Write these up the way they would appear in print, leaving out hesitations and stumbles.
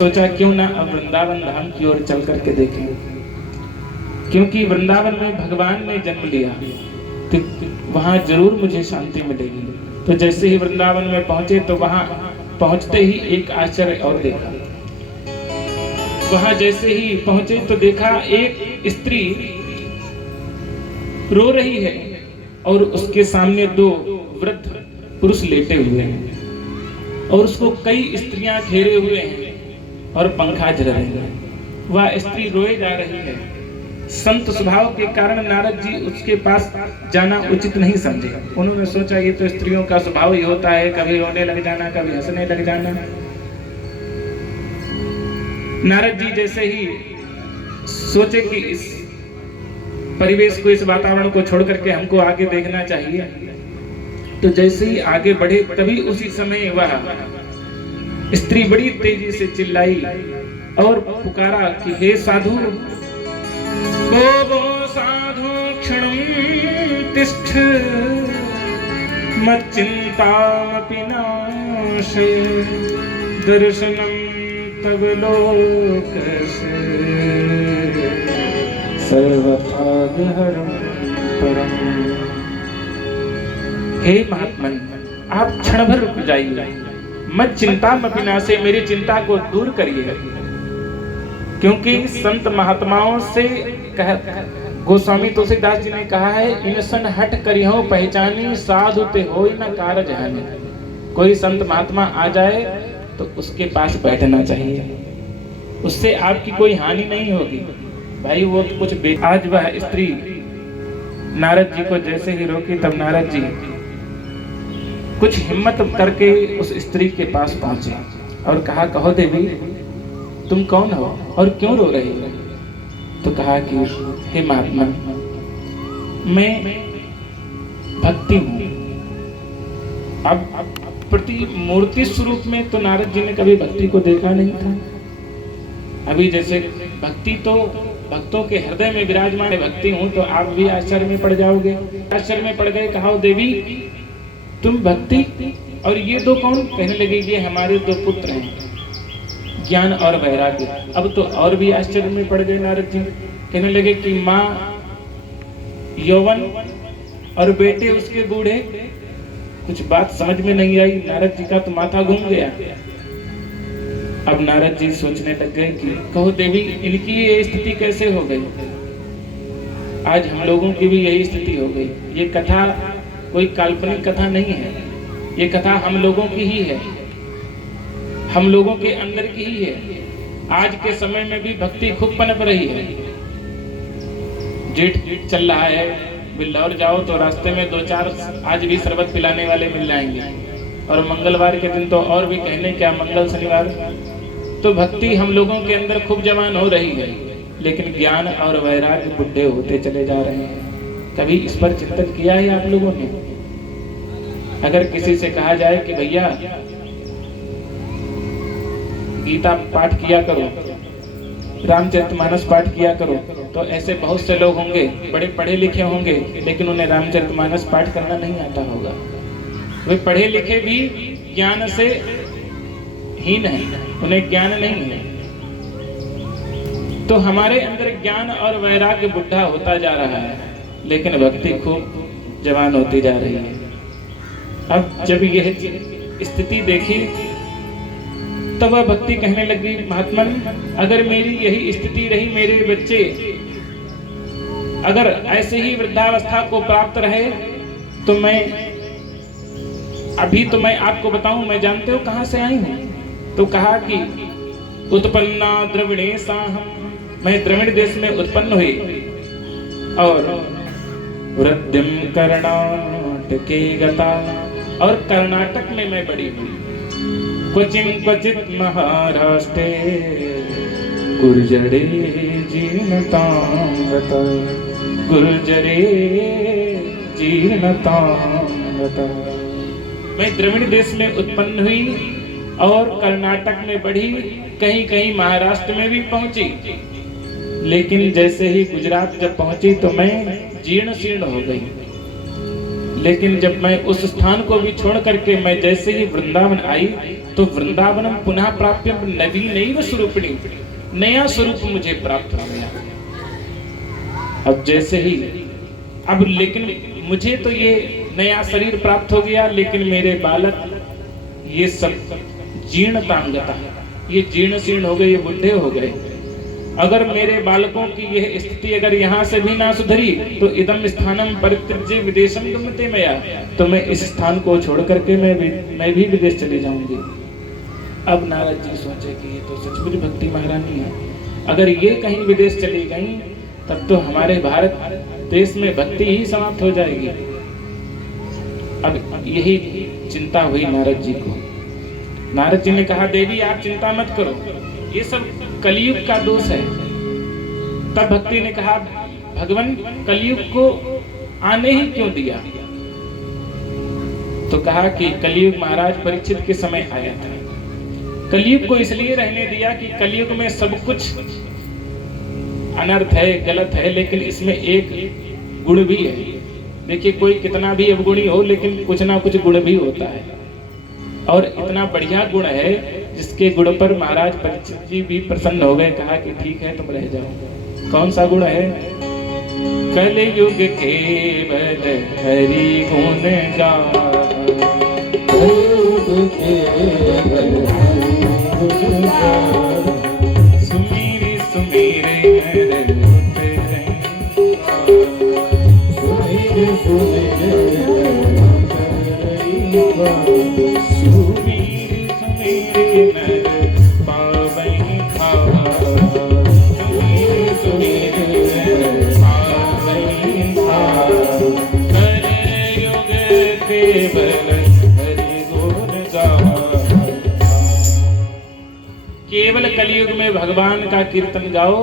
सोचा क्यों ना अब वृंदावन धाम की ओर चल करके देखें, क्योंकि वृंदावन में भगवान ने जन्म लिया तो वहां जरूर मुझे शांति मिलेगी। तो जैसे ही वृंदावन में पहुंचे तो वहां पहुंचते ही एक आश्चर्य और देखा। वहां जैसे ही पहुंचे तो देखा एक स्त्री रो रही है और उसके सामने दो वृद्ध पुरुष लेटे हुए हैं और उसको कई स्त्रियां घेरे हुए हैं और पंखा झल रहे हैं। वह स्त्री रोए जा रही है। संत स्वभाव के कारण नारद जी उसके पास जाना उचित नहीं समझे। उन्होंने सोचा ये तो स्त्रियों का स्वभाव ही होता है, कभी रोने लग जाना, कभी हंसने लग जाना। नारद जी जैसे ही सोचे कि इस परिवेश को, इस वातावरण को छोड़ करके हमको आगे देखना चाहिए, तो जैसे ही आगे बढ़े तभी उसी समय वह स्त्री बड़ी तेजी से चिल्लाई और पुकारा कि हे साधु, वो साधु क्षणं तिष्ठ मच्चिन्तामपि नाशय दर्शनं तव लोकस्य सर्वभाग्यहरं परम्। हे महात्मन, आप क्षण भर रुक जाइए, मत चिंता मपिना से मेरी चिंता को दूर करिए। क्योंकि संत महात्माओं से गोस्वामी तुलसीदास जी ने कहा है, इनसन हट करियो पहचानी साधु ते होई न कारज हानि। कोई संत महात्मा आ जाए तो उसके पास बैठना चाहिए, उससे आपकी कोई हानि नहीं होगी। भाई वो कुछ आज वह स्त्री नारद जी को जैसे ही रोकी तब नारद जी कुछ हिम्मत करके उस स्त्री के पास पहुंचे और कहा, कहो देवी तुम कौन हो और क्यों रो रही हो? तो कहा कि हे महात्मा, मैं भक्ति हूं। अब प्रति मूर्ति स्वरूप में तो नारद जी ने कभी भक्ति को देखा नहीं था। अभी जैसे भक्ति तो भक्तों के हृदय में विराजमान भक्ति हूं, तो आप भी आश्चर्य में पड़ जाओगे। आश्चर्य में पड़ गए। कहा, देवी तुम भक्ति और ये दो कौन? कहने लगे ये हमारे दो पुत्र हैं, ज्ञान और वैराग्य। अब तो और भी आश्चर्य में पड़ गए नारद जी। कहने लगे कि माँ यौवन और बेटे उसके बूढ़े। कुछ बात समझ में नहीं आई। नारद जी का तो माथा घूम गया। अब नारद जी सोचने लग गए कि कहो देवी, इनकी ये स्थिति कैसे हो गई? आज हम लोगों की भी यही स्थिति हो गई। ये कथा कोई काल्पनिक कथा नहीं है, ये कथा हम लोगों की ही है, हम लोगों के अंदर की ही है। आज के समय में भी भक्ति खूब पनप रही है। जेठ चल रहा है, बिल्लौर जाओ तो रास्ते में दो चार आज भी शरबत पिलाने वाले मिल जाएंगे, और मंगलवार के दिन तो और भी कहने क्या, मंगल शनिवार। तो भक्ति हम लोगों के अंदर खूब जवान हो रही है, लेकिन ज्ञान और वैराग्य बुढ़े होते चले जा रहे हैं। कभी इस पर चिंतन किया है आप लोगों ने? अगर किसी से कहा जाए कि भैया गीता पाठ किया करो, रामचरितमानस पाठ किया करो, तो ऐसे बहुत से लोग होंगे, बड़े पढ़े लिखे होंगे, लेकिन उन्हें रामचरितमानस पाठ करना नहीं आता होगा। वे पढ़े लिखे भी ज्ञान से हीन है, उन्हें ज्ञान नहीं है। तो हमारे अंदर ज्ञान और वैराग्य बुढ़ा होता जा रहा है, लेकिन भक्ति खूब जवान होती जा रही है। अब जब यह स्थिति देखी तब वह भक्ति कहने लगी, महात्मन अगर मेरी यही स्थिति रही, मेरे बच्चे अगर ऐसे ही वृद्धावस्था को प्राप्त रहे, तो मैं अभी तो मैं आपको बताऊं, मैं जानते हो कहां से आई हूं? तो कहा कि उत्पन्ना द्रविणेशाहम्, मैं द्रविड़ देश में उत्पन्न हुई और वृद्धिम कर्णाटके गता, और कर्नाटक में मैं बड़ी हुई। क्वचित महाराष्ट्रे गुर्जरे जीर्णतां गता, गुर्जरे जीर्णतां गता। मैं द्रविड़ देश में उत्पन्न हुई और कर्नाटक में बढ़ी, कहीं कहीं महाराष्ट्र में भी पहुंची, लेकिन जैसे ही गुजरात जब पहुंची तो मैं जीर्ण शीर्ण हो गई। लेकिन जब मैं उस स्थान को भी छोड़ करके मैं जैसे ही वृंदावन आई तो वृंदावनम पुनः प्राप्य नवीनैव स्वरूपिणी, नया स्वरूप मुझे प्राप्त हो गया। अब जैसे ही अब लेकिन मुझे तो ये नया शरीर प्राप्त हो गया, लेकिन मेरे बालक ये सब जीर्णतांगता, ये जीर्ण शीर्ण हो गए, ये बुढ़े हो गए। अगर मेरे बालकों की यह स्थिति अगर यहाँ से भी ना सुधरी तो इदम स्थानम परित्यज्य विदेशम गम्यते मया, तो मैं इस स्थान को छोड़ करके मैं भी विदेश चली जाऊंगी। अब नारद जी सोचे कि ये तो सचमुच भक्ति महारानी है, अगर ये कहीं विदेश चली गई तब तो हमारे भारत देश में भक्ति ही समाप्त हो जाएगी। अब यही चिंता हुई नारद जी को। नारद जी ने कहा, देवी आप चिंता मत करो, ये सब कलयुग का दोष है। तब भक्ति ने कहा, भगवान कलयुग को आने ही क्यों दिया? तो कहा कि कलयुग महाराज परीक्षित के समय आया था। कलयुग को इसलिए रहने दिया कि कलयुग में सब कुछ अनर्थ है, गलत है, लेकिन इसमें एक गुण भी है। देखिए, कोई कितना भी अवगुणी हो, लेकिन कुछ ना कुछ गुण भी होता है, और इतना बढ़िया गुण है जिसके गुण पर महाराज परीक्षित जी भी प्रसन्न हो गए। कहा कि ठीक है, तुम रह जाओ। कौन सा गुण है? कलयुग केवल हरि गुण गावे, सुमीरे सुमीरे नर उतरे, सुमीरे सुमीरे केवल कलयुग में भगवान का कीर्तन गाओ,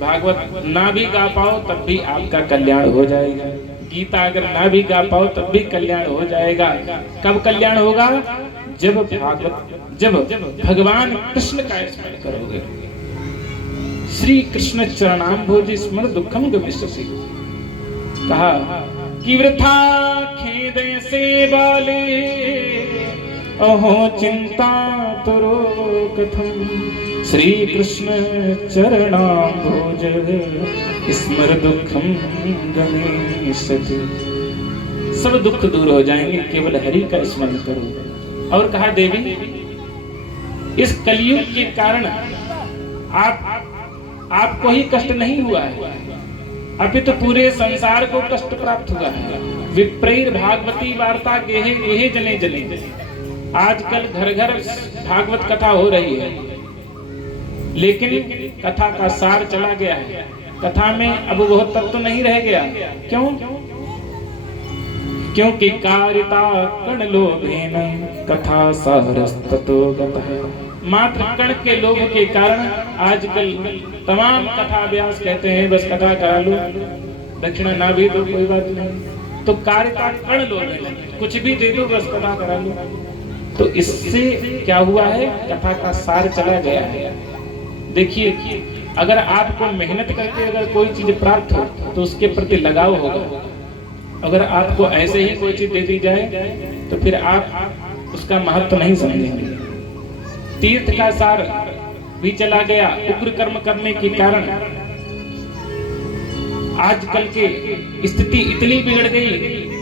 भागवत ना भी गा पाओ तब भी आपका कल्याण हो जाएगा। गीता अगर ना भी गा पाओ तब भी कल्याण हो जाएगा। कब कल्याण होगा? जब भगवान कृष्ण का स्मरण करोगे। श्री कृष्ण चरणाम्भोज स्मरण दुखम गमिष्यसि। कहा कि वृथा खेद से बाले, अहो चिंता तुरो कथम, श्री कृष्ण चरणाम्भोज स्मर दुखम गमिष्यति। सब दुख दूर हो जाएंगे, केवल हरि का स्मरण करो। और कहा, देवी इस कलयुग के कारण आपको ही कष्ट नहीं हुआ है, अभी तो पूरे संसार को कष्ट प्राप्त हुआ है। विप्रैर भागवती वार्ता गेहे गेहे जने जने। आजकल घर घर भागवत कथा हो रही है, लेकिन कथा का सार चला गया है। कथा में अब वह तत्व नहीं रह गया। क्यों? क्योंकि कारिता कण लोभेन कथा सारस्ततो गतः। मात्र कण के लोभ के कारण आजकल तमाम कथा व्यास कहते हैं बस कथा करा लो, दक्षिणा ना भी दो कोई बात नहीं। तो कारिता कण लोभेन, कुछ भी दे दो बस कथा करा लो। तो इससे क्या हुआ है? कथा का सार चला गया है। देखिए, अगर आपको मेहनत करके अगर कोई चीज प्राप्त हो तो उसके प्रति लगाव होगा। अगर आपको ऐसे ही कोई चीज दे दी जाए तो फिर आप उसका महत्व नहीं समझेंगे। तीर्थ का सार भी चला गया। उग्र कर्म करने के कारण आजकल के स्थिति इतनी बिगड़ गई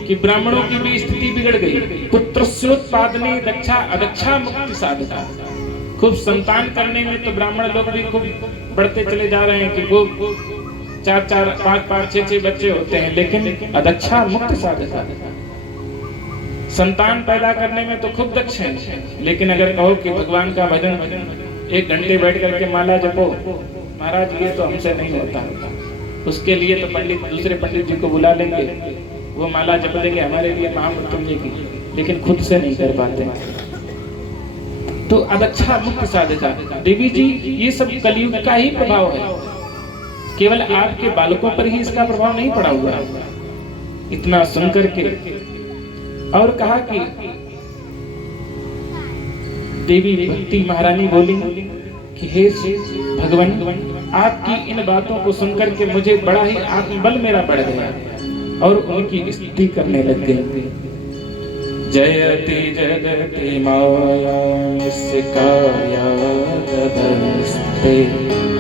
कि ब्राह्मणों की भी स्थिति बिगड़ गई। पुत्रस्योत्पादने दक्षा अदक्षा मुक्ति साधका। खूब संतान करने में तो ब्राह्मण लोग भी खूब बढ़ते चले जा रहे हैं कि वो 4-4, 5-5, 6-6 बच्चे होते हैं, लेकिन अदक्षा मुक्ति साधका। संतान पैदा करने में तो खूब दक्ष हैं, लेकिन अगर कहो कि भगवान का भजन 1 घंटे बैठ करके माला जपो, महाराज ये तो हमसे नहीं होता। उसके लिए तो पंडित, दूसरे पंडित जी को बुला लेंगे, वो माला जप देंगे हमारे लिए महामृत्युंजय की, लेकिन खुद से नहीं कर पाते। तो अदक्षा मुक्ति साधका। देवी जी, ये सब कलयुग का ही प्रभाव है, केवल आपके बालकों पर ही इसका प्रभाव नहीं पड़ा हुआ है। इतना सुनकर के और कहा कि देवी भक्ति महारानी बोली कि हे भगवान, आपकी इन बातों को सुनकर के मुझे बड़ा ही आत्मबल मेरा बढ़ गया और उनकी स्तुति करने लग गए। जयति जगति माया काया तदस्ते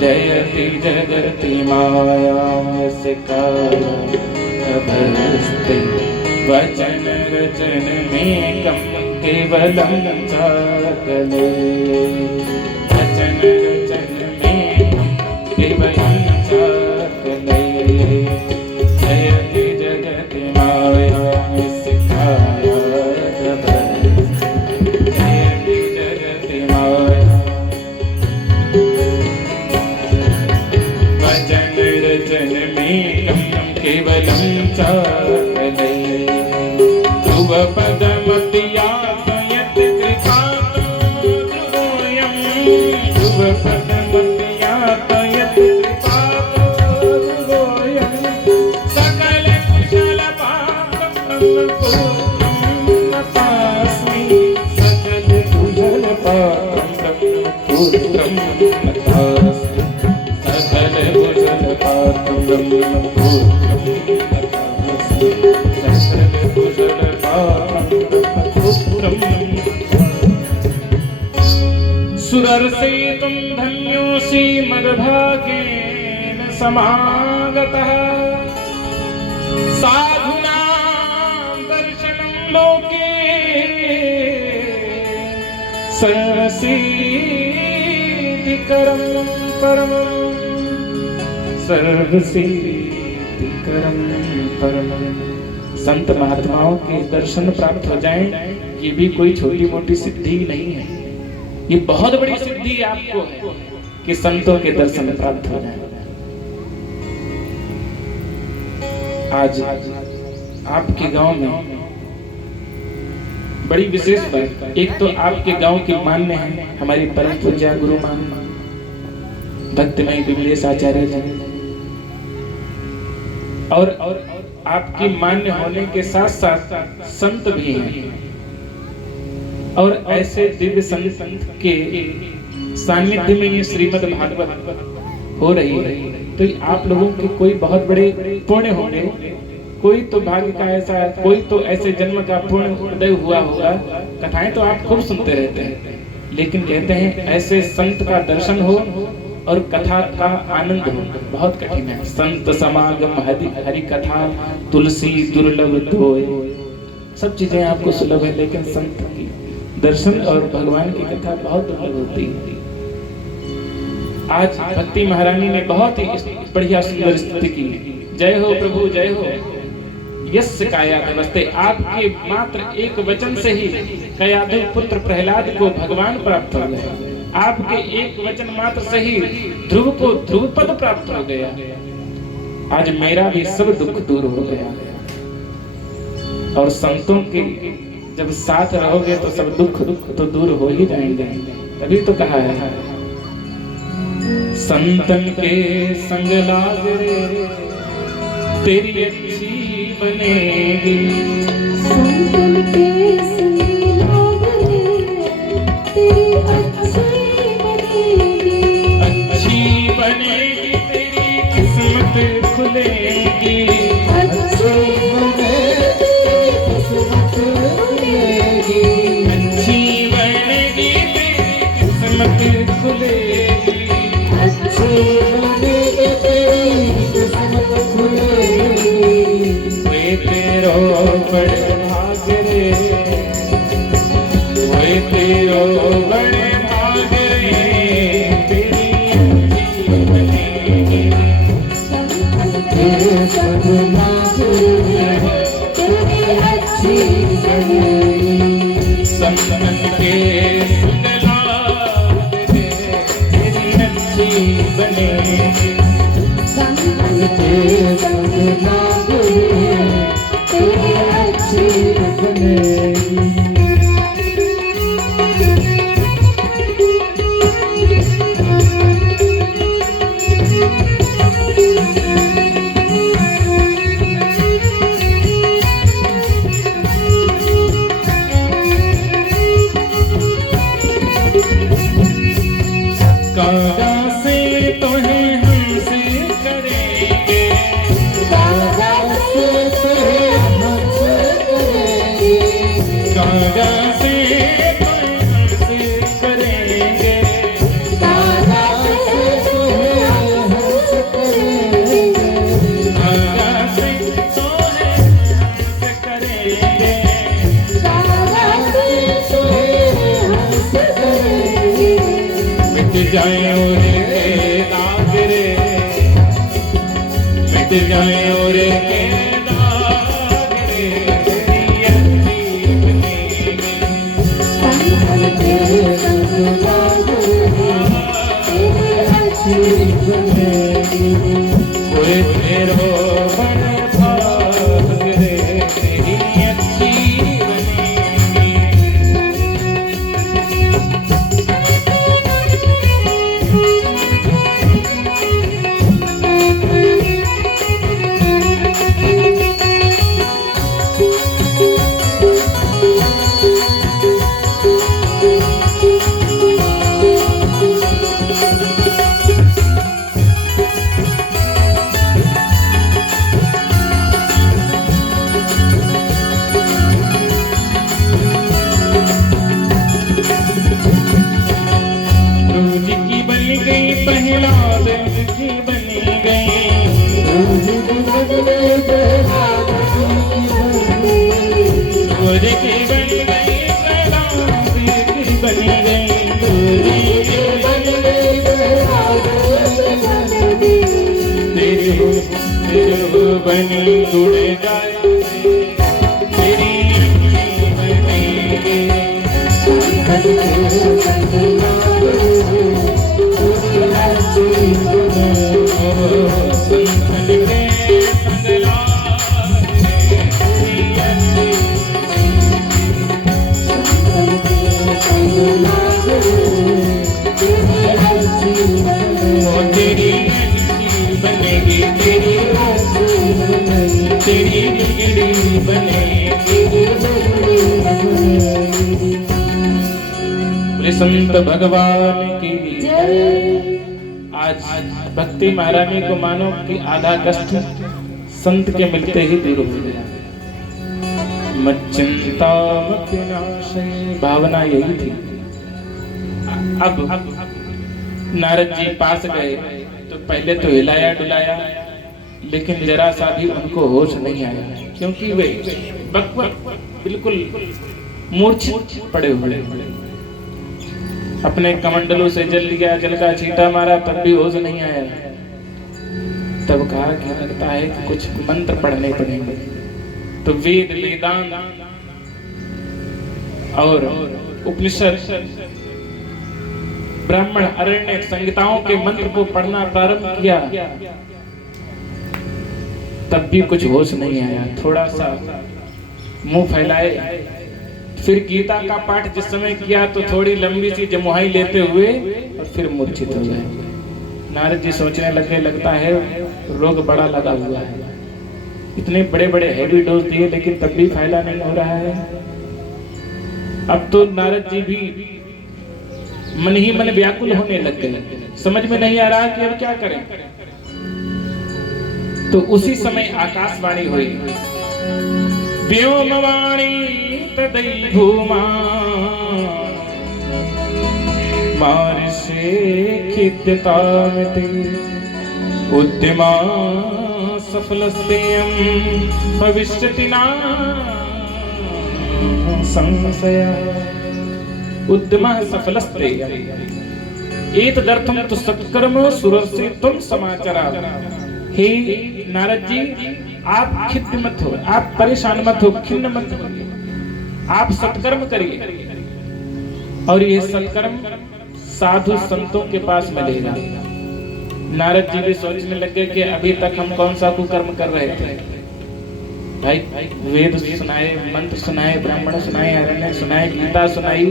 जयति जगति माया काया तदस्ते वचन रचन में कम केवलम चाकले वचन रचन में केवलम चाकले जयति जगति माया काया जयति जगति माया वचन रचन में कम केवलम चाकले ध्रुव पदमतियातयत कृपातोऽयं ध्रुव पदमतियातयत कृपातोऽयं सकल कुशल पात्रं नतास्मि सकल कुशल पात्रं पुत्रं नतास्मि सकल कुशल पात्रं सुदर्शे तुम धन्योऽसि मद्भाग्येन समागतः साधूनां दर्शनं लोके सर्वसिद्धिकरं परमं सर्वसिद्धिकरं परमं। संत महात्माओं के दर्शन प्राप्त हो जाएं, ये भी कोई छोटी मोटी सिद्धि नहीं है, ये बहुत बड़ी सिद्धि आपको है कि संतों के दर्शन प्राप्त हो जाएं। आज आपके गांव में बड़ी विशेष बात, एक तो आपके गांव के मान्य है हमारी परम पूज्य गुरु मान भक्तिमय विमलेश आचार्य जी, और आपकी मान्य होने के साथ साथ संत भी हैं, और ऐसे दिव्य संत के सानिध्य में ये श्रीमद् भागवत हो रही है, तो आप लोगों के कोई बहुत बड़े पुण्य होंगे, कोई तो भाग्य का ऐसा, कोई तो ऐसे जन्म का पुण्य उदय हुआ होगा। कथाएं तो आप खूब सुनते रहते हैं, लेकिन कहते हैं ऐसे संत का दर्शन हो और कथा का आनंद हो बहुत कठिन है। संत समागम हरि कथा तुलसी दुर्लभ धोए, सब चीजें आपको सुलभ है, लेकिन संत की दर्शन और भगवान की कथा बहुत दुर्लभ होती है। आज भक्ति महारानी ने बहुत ही बढ़िया सुंदर स्तुति की। जय हो प्रभु जय हो। यस्य कायाधवस्ते, आपके मात्र एक वचन से ही कयाधव पुत्र प्रहलाद को भगवान प्राप्त हो गया। आपके एक वचन मात्र से ही ध्रुव को ध्रुव पद प्राप्त हो गया। आज मेरा भी सब दुख दूर हो गया। और संतों के जब साथ रहोगे तो सब दुख तो दूर हो ही जाएंगे। तभी तो कहा है संतन के संग लाग रे तेरी अच्छी बनेगी, संतन के संग लाग रे तेरी अच्छी बनेगी, अच्छी बनेगी तेरी किस्मत खुलेगी, अच्छी बनेगी किस्मत खुलेगी, अच्छी बनेगी तेरी किस्मत खुलेगी, अच्छी बनेगी तेरी किस्मत खुलेगी। वे तेरो बड़े भाग रे, वे तेरो बड़े भाग रे तेरी अच्छी बनेगी, संतन के संग लाग रे तेरी अच्छी बनेगी, संतन के संग लाग रे तेरी अच्छी बनेगी, संतन के संग लाग रे तेरी अच्छी बनेगी। कागा से तुम्हें हमसे करेंगे, कागा से तुम्हें हमसे करेंगे, जाए रे दाग रे, मिट जाए रे दाग रे, तेरी अच्छी बनेगी। संभल के संग लागो तेरी अच्छी बनेगी। कोई तेरो बड़ भाग रे, तेरी अच्छी बनेगी। रोज की बन गई पहला दिन की बनी गई, रोज के बदले बेहाल की बनेगी। रोज की बन गई पहला दिन की बनी गई, रोज की बदले बेहाल की बनेगी। तेरे बनी जुड़ जाए तेरी अच्छी बनेगी। संभल के संग लागो तेरी अच्छी बनेगी। संभल के संग लाग तेरी अच्छी संभल के संग लागो तेरी अच्छी ओ बनेगी। तेरी अच्छी बनेगी, तेरी अच्छी बनेगी। तेरी बिगड़ी बनेगी। बोले संत भगवान की आज भक्ति महारानी को मानो कि आधा कष्ट संत के मिलते ही दूर हो गया। मच्चिंता मत्विनाशे, भावना यही थी। अब नारद जी पास गए तो पहले तो हिलाया डुलाया, लेकिन जरा सा भी उनको होश नहीं आया, क्योंकि वे बिल्कुल मूर्छित पड़े हुए। अपने कमंडलों से जल लिया, जल का छींटा मारा, तब भी होश नहीं आया। तब कहा कि लगता है कि कुछ मंत्र पढ़ने पड़ेंगे। तो वेद वेदांत और उपनिषद, ब्राह्मण, अरण्य संहिताओं के मंत्र को पढ़ना प्रारंभ किया, तब भी कुछ होश नहीं आया। थोड़ा सा मुंह फैलाए, फिर गीता का पाठ जिस समय किया तो थोड़ी लंबी सी जमुहाई लेते हुए और फिर मूर्छित हो गए। नारद जी सोचने लगे, लगता है रोग बड़ा लगा हुआ है। इतने बड़े बड़े हैवी डोज दिए लेकिन तब भी फायदा नहीं हो रहा है। अब तो नारद जी भी मन ही मन व्याकुल होने लग गए, समझ में नहीं आ रहा कि अब क्या करें। तो उसी समय आकाशवाणी हुई, व्योमवाणी तदै भूमा मार्षे खिद्यतामिति उद्यमा सफलस्तेयं भविष्यति न संशयः। उद्यमः सफलस्तेयं एतदर्थं तु सत्कर्म सुरस्य त्वं समाचरा। हे नारद जी, आप खिन्न मत हो, आप परेशान मत हो, खिन्न मत हो, आप सत्कर्म करिए। और ये सत्कर्म साधु संतों के पास मिलेगा। नारद जी भी सोचने लगे कि अभी तक हम कौन सा कुकर्म कर रहे थे। भाई वेद सुनाए, मंत्र सुनाए, ब्राह्मण सुनाए, अरण्य सुनाए, गीता सुनाई,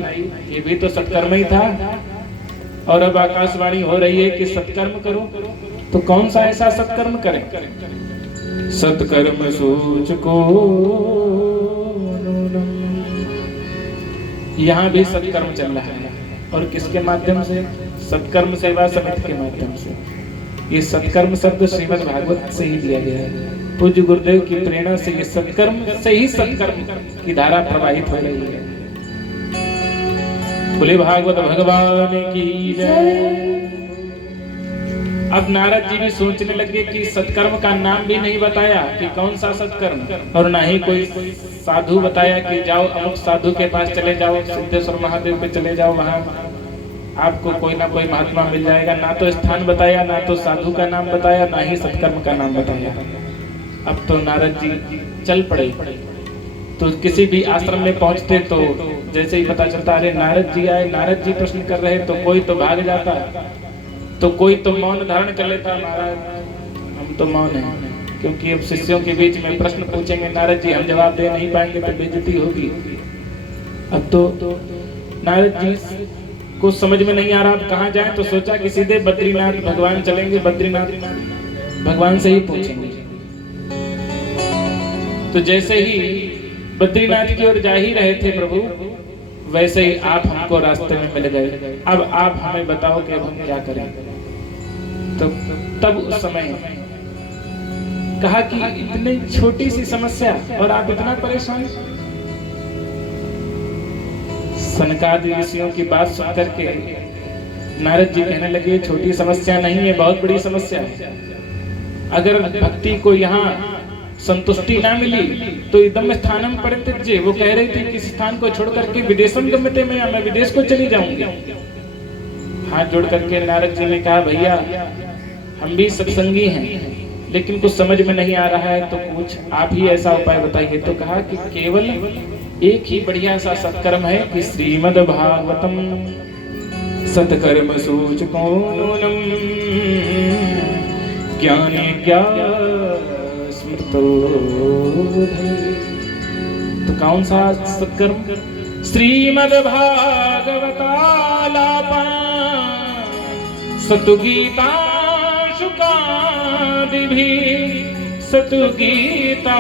ये भी तो सत्कर्म ही था। और अब आकाशवाणी हो रही है कि सत्कर्म करो, तो कौन सा ऐसा सत्कर्म करें। सत्कर्म सोच को यहाँ भी सत्कर्म चल रहा है। और किसके माध्यम से? सत्कर्म सेवा समिति के माध्यम से। ये सत्कर्म शब्द श्रीमद् भागवत से ही दिया गया है। पूज्य गुरुदेव की प्रेरणा से ये सत्कर्म से ही सत्कर्म की धारा प्रवाहित हो रही है। बोले भागवत भगवान की जय। अब नारद जी भी सोचने लगे कि सत्कर्म का नाम भी नहीं बताया कि कौन सा सत्कर्म, और ना ही कोई साधु बताया कि जाओ अमुक साधु के पास चले जाओ, सिद्धेश्वर महादेव पे चले जाओ, वहां आपको कोई ना कोई महात्मा मिल जाएगा। ना तो स्थान बताया, ना तो साधु का नाम बताया, ना ही सत्कर्म का नाम बताया। अब तो नारद जी चल पड़े। तो किसी भी आश्रम में पहुंचते तो जैसे ही पता चलता अरे नारद जी आए, नारद जी प्रश्न कर रहे, तो कोई तो भाग जाता, तो कोई तो मौन धारण कर लेता, महाराज हम तो मौन हैं, क्योंकि अब शिष्यों के बीच में प्रश्न पूछेंगे नारद जी, हम जवाब दे नहीं पाएंगे तो बेइज्जती होगी। अब तो नारद जी को समझ में नहीं आ रहा अब कहाँ जाए, तो सोचा कि सीधे बद्रीनाथ भगवान चलेंगे, बद्रीनाथ भगवान से ही पूछेंगे। तो जैसे ही बद्रीनाथ की ओर जा ही रहे थे प्रभु, वैसे ही आप हमको रास्ते में मिल गए। अब आप हमें बताओ कि अब हम क्या करें। तो तब उस समय कहा कि इतनी छोटी सी समस्या और आप इतना परेशान। सनकादि ऋषियों की बात सुन करके नारद जी कहने लगे छोटी समस्या नहीं है, बहुत बड़ी समस्या है। अगर भक्ति को यहाँ संतुष्टि ना मिली तो इदम स्थानम परित्यज्य, वो कह रही थी कि स्थान को छोड़ करके विदेशम गम्यते में, मैं विदेश को चली जाऊंगी। हाथ जोड़ करके नारद जी ने कहा भैया हम भी सत्संगी हैं, लेकिन कुछ समझ में नहीं आ रहा है, तो कुछ आप ही ऐसा उपाय बताइए। तो कहा कि केवल एक ही बढ़िया सा सत्कर्म है कि श्रीमद् भागवतम सत्कर्म सूचकोनम ज्ञानेज्ञा स्मृतोधये। तो कौन सा सत्कर्म? श्रीमद् भागवतालापा सतुगीता शुकादिभि सतुगीता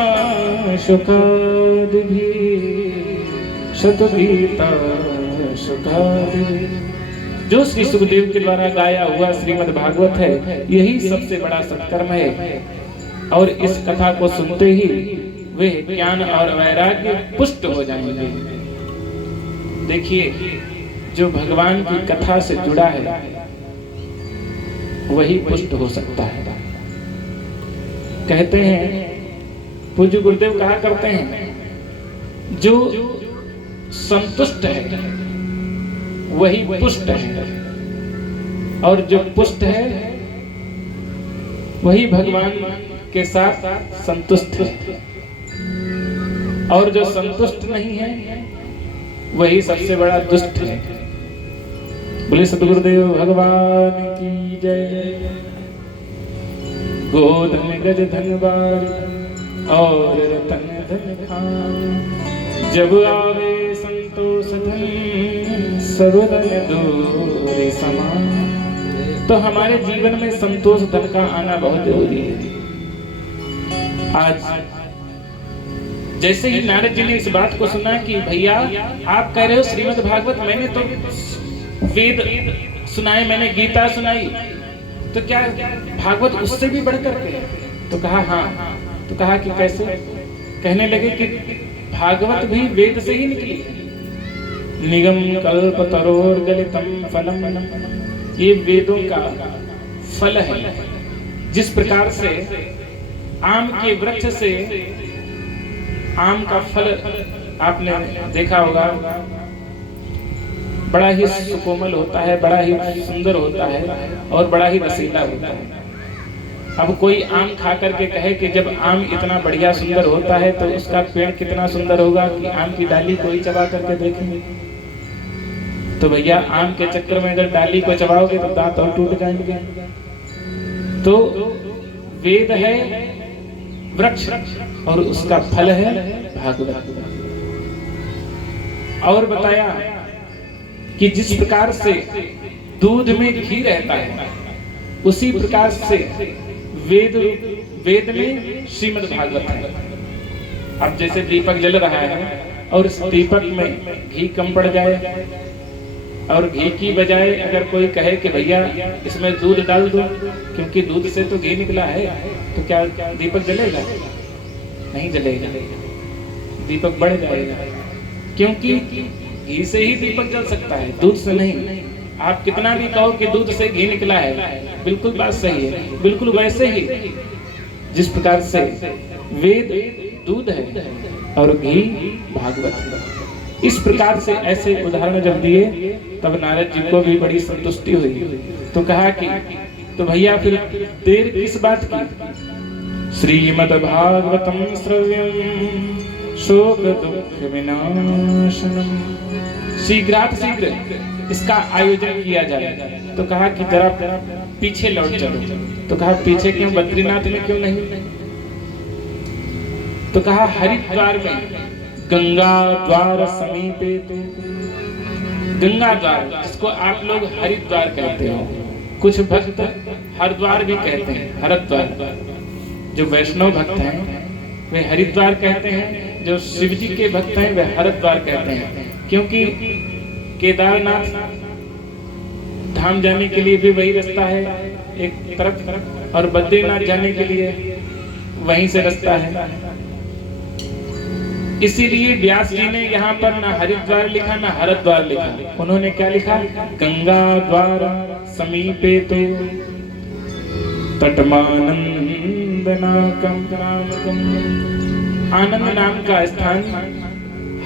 शुकादिभि सतुगीता शुकादिभि। जो श्री सुखदेव के द्वारा गाया हुआ श्रीमद् भागवत है, यही सबसे बड़ा सत्कर्म है। और इस कथा को सुनते ही वे ज्ञान और वैराग्य पुष्ट हो जाएंगे। देखिए जो भगवान की कथा से जुड़ा है वही पुष्ट हो सकता है। कहते हैं पूज्य गुरुदेव कहा करते हैं जो संतुष्ट है वही पुष्ट है, और जो पुष्ट है वही भगवान के साथ संतुष्ट है, और जो संतुष्ट नहीं है वही सबसे बड़ा दुष्ट है। बोले सतगुरुदेव भगवान की जय। गोद में गज धनबार और रतन धन खान, जब आवे संतोष धन सर्वधन दूरी समान। तो हमारे जीवन में संतोष धन का आना बहुत जरूरी है। आज जैसे ही नारद जी ने इस बात को सुना कि भैया आप कह रहे हो श्रीमद् भागवत, मैंने तो वेद सुनाए, मैंने गीता सुनाई, तो क्या भागवत उससे भी बढ़कर के? तो कहा हाँ। तो कहा कि कैसे? कहने लगे कि भागवत भी वेद से ही निकली है। निगम कल्प तरोर गलितम फलम, ये वेदों का फल है। जिस प्रकार से आम के वृक्ष से आम का फल आपने देखा होगा, बड़ा ही सुकोमल होता है, बड़ा ही सुंदर होता है और बड़ा ही रसीला होता है। अब कोई आम खा करके कहे कि जब आम इतना बढ़िया सुंदर होता है तो उसका पेड़ कितना सुंदर होगा कि आम की डाली कोई चबा करके देखेंगे। तो भैया आम के चक्कर में अगर डाली को चबाओगे तो दांत और टूट जाएंगे। तो वेद है वृक्ष और उसका फल है भागवत। और बताया कि जिस प्रकार से दूध में घी रहता है उसी प्रकार से वेद में श्रीमद् भागवत है। अब जैसे दीपक जल रहा है और इस दीपक में घी कम पड़ जाए और घी की बजाय अगर कोई कहे कि भैया इसमें दूध डाल दो क्योंकि दूध से तो घी निकला है, तो क्या दीपक जलेगा? नहीं जलेगा, दीपक बढ़ जाएगा। क्योंकि घी से ही दीपक जल सकता है, दूध से नहीं। आप कितना भी कहो कि दूध से घी निकला है, बिल्कुल बात सही है। बिल्कुल वैसे ही जिस प्रकार से वेद दूध है और घी भागवत है। इस प्रकार से ऐसे उदाहरण जब दिए तब नारद जी को भी बड़ी संतुष्टि हुई। तो कहा कि तो भैया फिर देर किस बात की? श्रीमद् भागवतम श्रव्यम शोक दुख विनाशनम, शीघ्रात शीघ्र इसका आयोजन किया जाए। तो कहा कि जरा पीछे लौट चलो। तो कहा पीछे क्यों, बद्रीनाथ में क्यों नहीं? तो कहा हरिद्वार में गंगा द्वार समीपे, तो गंगा द्वार जिसको आप लोग हरिद्वार कहते हो, कुछ भक्त हरिद्वार भी कहते हैं, हरिद्वार। जो वैष्णव भक्त हैं वे हरिद्वार कहते हैं, जो शिव जी के भक्त हैं वे हरिद्वार कहते हैं, क्योंकि केदारनाथ धाम जाने के लिए भी वही रास्ता है एक तरफ, और बद्रीनाथ जाने के लिए वहीं से रास्ता है। इसीलिए व्यास जी ने यहाँ पर ना हरिद्वार लिखा ना हरिद्वार लिखा, उन्होंने क्या लिखा? गंगा द्वार समीपे तो तटमानंदनाकम, आनंद नाम का स्थान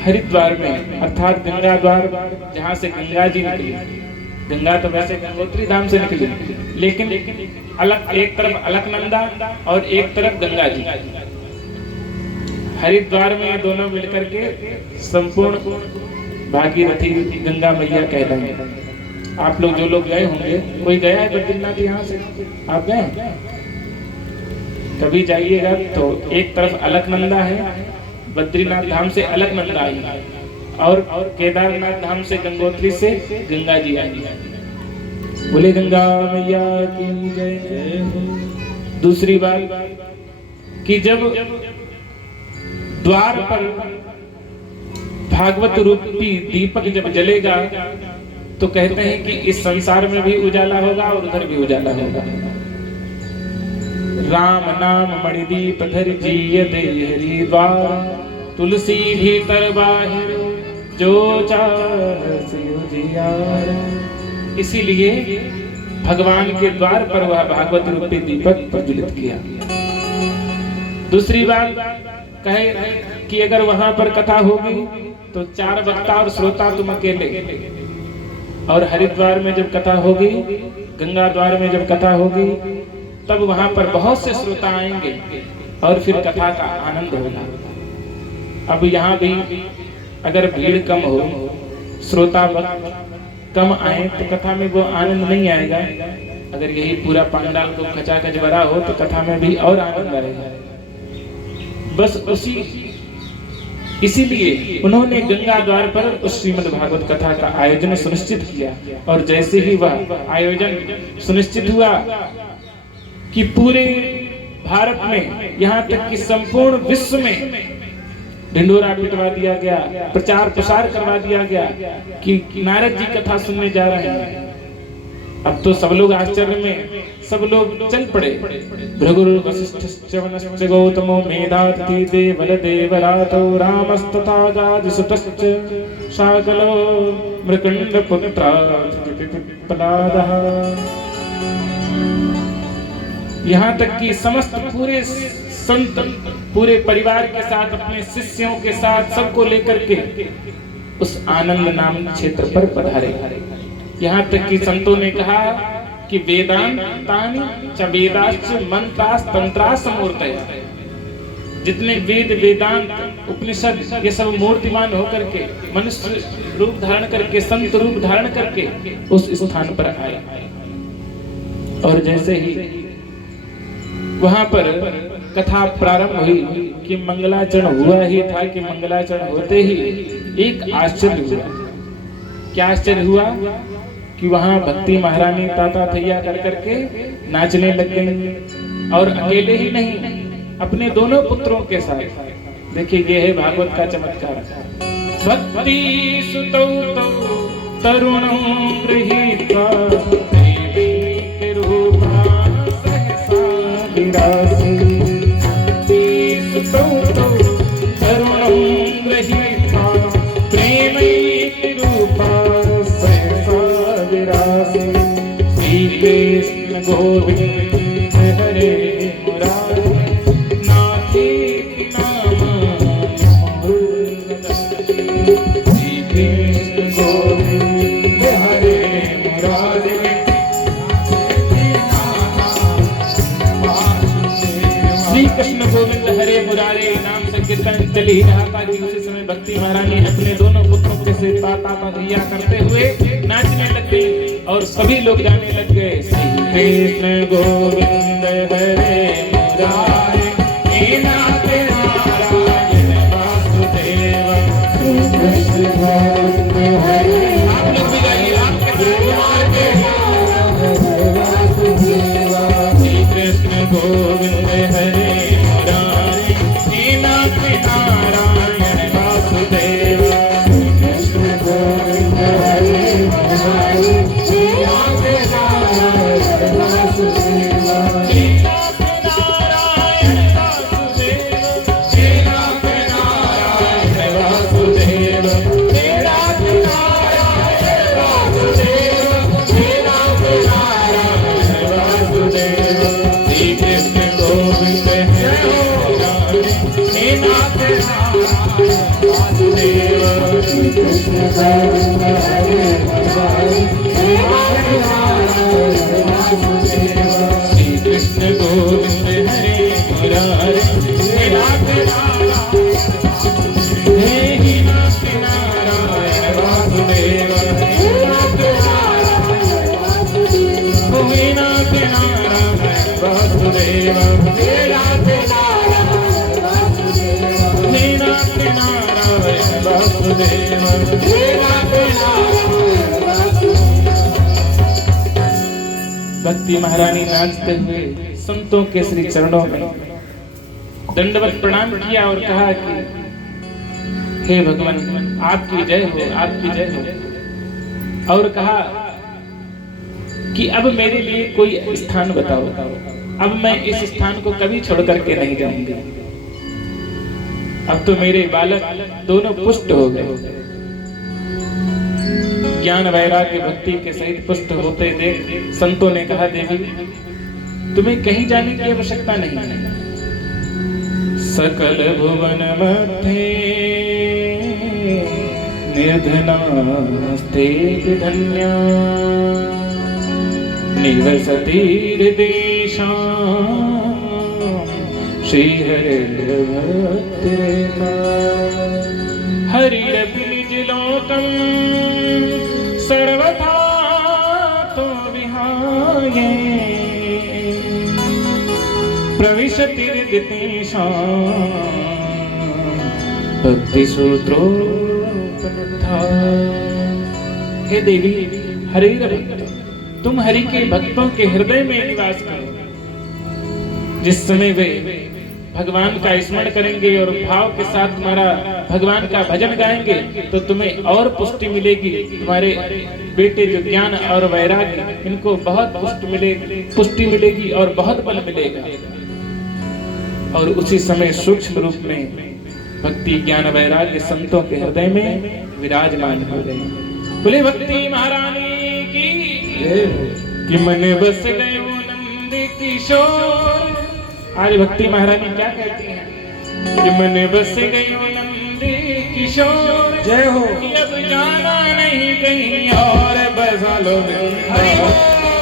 हरिद्वार में, अर्थात गंगा द्वार जहाँ से गंगा जी निकली। गंगा तो वैसे गंगोत्री धाम से निकली, लेकिन अलग, एक तरफ अलकनंदा और एक तरफ गंगा जी। हरिद्वार में ये दोनों मिलकर के संपूर्ण भागीरथी गंगा मैया कहलाएंगे। आप लोग जो लोग गए होंगे, कोई गया है बद्रीनाथ यहाँ से? आप गए? कभी जाइएगा तो एक तरफ अलकनंदा है, बद्रीनाथ धाम से अलकनंदा आई, और केदारनाथ धाम से गंगोत्री से गंगा जी आई। बोले गंगा मैया की जय। दूसरी बात कि जब द्वार पर भागवत रूपी दीपक जब जलेगा तो कहते हैं कि इस संसार में भी उजाला होगा और उधर भी उजाला होगा। राम नाम मणिदीप धरि जिय दे हरिद्वार, तुलसी भीतर बाहिर जो चाहे उजियार। इसीलिए भगवान के द्वार पर वह भागवत रूपी दीपक प्रज्वलित किया। दूसरी बात कहे कि अगर वहां पर कथा होगी तो 4 वक्ता और श्रोता तुम अकेले, और हरिद्वार में जब कथा होगी, गंगा द्वार में जब कथा होगी, तब वहां पर बहुत से श्रोता आएंगे और फिर कथा का आनंद होगा। अब यहाँ भी अगर भीड़ कम हो, श्रोता कम आए तो कथा में वो आनंद नहीं आएगा। अगर यही पूरा पंडाल को खचाखच भरा हो तो कथा में भी और आनंद आएगा। बस इसीलिए उन्होंने गंगा द्वार पर उस श्रीमद् भागवत कथा का आयोजन सुनिश्चित किया। और जैसे ही वह आयोजन सुनिश्चित हुआ कि पूरे भारत में, यहाँ तक कि संपूर्ण विश्व में ढिंढोरा पिटवा दिया गया, प्रचार प्रसार करवा दिया गया कि नारद जी कथा सुनने जा रहे हैं। अब तो सब लोग आश्चर्य में सब लोग चल पड़े। भृगुर् वसिष्ठश्च वनश्च गौतमो मेधातिथि देवल देवरातो रामस्तथा गादिसुतश्च शाकलो मृकण्ड पुत्राः। यहाँ तक कि समस्त पूरे संत पूरे परिवार के साथ, अपने शिष्यों के साथ, सबको लेकर के उस आनंद नाम क्षेत्र पर पधारे। यहाँ तक कि संतों ने कहा कि वेदांतानि च वेदाश्च मंत्रास तंत्रास मूर्तयः, जितने वेद वेदांत उपनिषद ये सब मूर्तिमान होकर के, मनुष्य रूप धारण करके, संत रूप धारण करके उस स्थान पर आए। और जैसे ही वहां पर कथा प्रारंभ हुई कि मंगलाचरण हुआ ही था कि मंगलाचरण होते ही एक आश्चर्य हुआ। क्या आश्चर्य हुआ कि वहां भक्ति महारानी ताता थैया कर करके नाचने लग गई, और अकेले ही नहीं, अपने दोनों पुत्रों के साथ। देखिए ये है भागवत का चमत्कार। भक्ति सुतौ तौ तरुणं गृहीत्वा देवी रूपा सहसा विरासी। सुतौ तौ तरुणं गृहीत्वा प्रेमैति रूपा श्री कृष्ण गोविंद हरे मुरारी नाथी नाम। श्री कृष्ण गोविंद हरे मुरारे नाम से कीर्तन चल ही रहा था कि उसी समय भक्ति महारानी अपने दोनों पुत्रों के से ताता भैया करते हुए नाचने लग गई और सभी लोग गाने लग गए श्री कृष्ण गोविंद हरे मुरारे नाथ नारायण वासुदेव। श्री कृष्ण गोविंद हरे आप लोग भी गाइए, आपके श्री कृष्ण गोविंद हरे मुरारे नाथ नारायण वासुदेव। कृष्ण गोविंद हरे मुरारे नाथ नारायण वासुदेव। कृष्ण गोविंद हरे मुरारे नाथ नारायण वासुदेव। श्री कृष्ण गोविंद हरे मुरारे नाथ नारायण वासुदेव। नाथ नारायण वासुदेव। भक्ति महारानी नाचते हुए संतों के श्री चरणों में दंडवत प्रणाम किया और कहा कि हे भगवान आपकी जय हो, आपकी जय हो। और कहा कि अब मेरे लिए कोई स्थान बताओ, अब मैं इस स्थान को कभी छोड़ करके नहीं जाऊंगी। अब तो मेरे बालक दोनों पुष्ट हो गए, ज्ञान वैराग्य भक्ति के सहित पुष्ट होते देख संतों ने कहा देवी तुम्हें कहीं जाने की आवश्यकता नहीं है। सकल भुवन मध्य निर्धनास्ते धन्या निवसति हृदेशां श्रीहरिर्भक्तिर्मा। हरिरपि निजलोकं सर्वथा तो विहाय प्रविशति हृदितेषां भक्तिसूत्रोपनिधा। हे देवी हरिरभक्त, तुम हरि के भक्तों के हृदय में निवास करो। जिस समय वे भगवान का स्मरण करेंगे और भाव के साथ तुम्हारा भगवान का भजन गाएंगे तो तुम्हें और पुष्टि मिलेगी। तुम्हारे बेटे जो ज्ञान और वैराग्य इनको बहुत पुष्टि मिलेगी और बहुत बल मिलेगा। और उसी समय सूक्ष्म रूप में भक्ति ज्ञान वैराग्य संतों के हृदय में विराजमान हो गए। बोले भक्ति महारानी की कि मन बस गए नंद किशोर। आज भक्ति महारानी क्या कहती हैं कि मन बस गई नंद किशोर। जय हो। अब जाना नहीं कहीं और बसा लो वृंदावन में,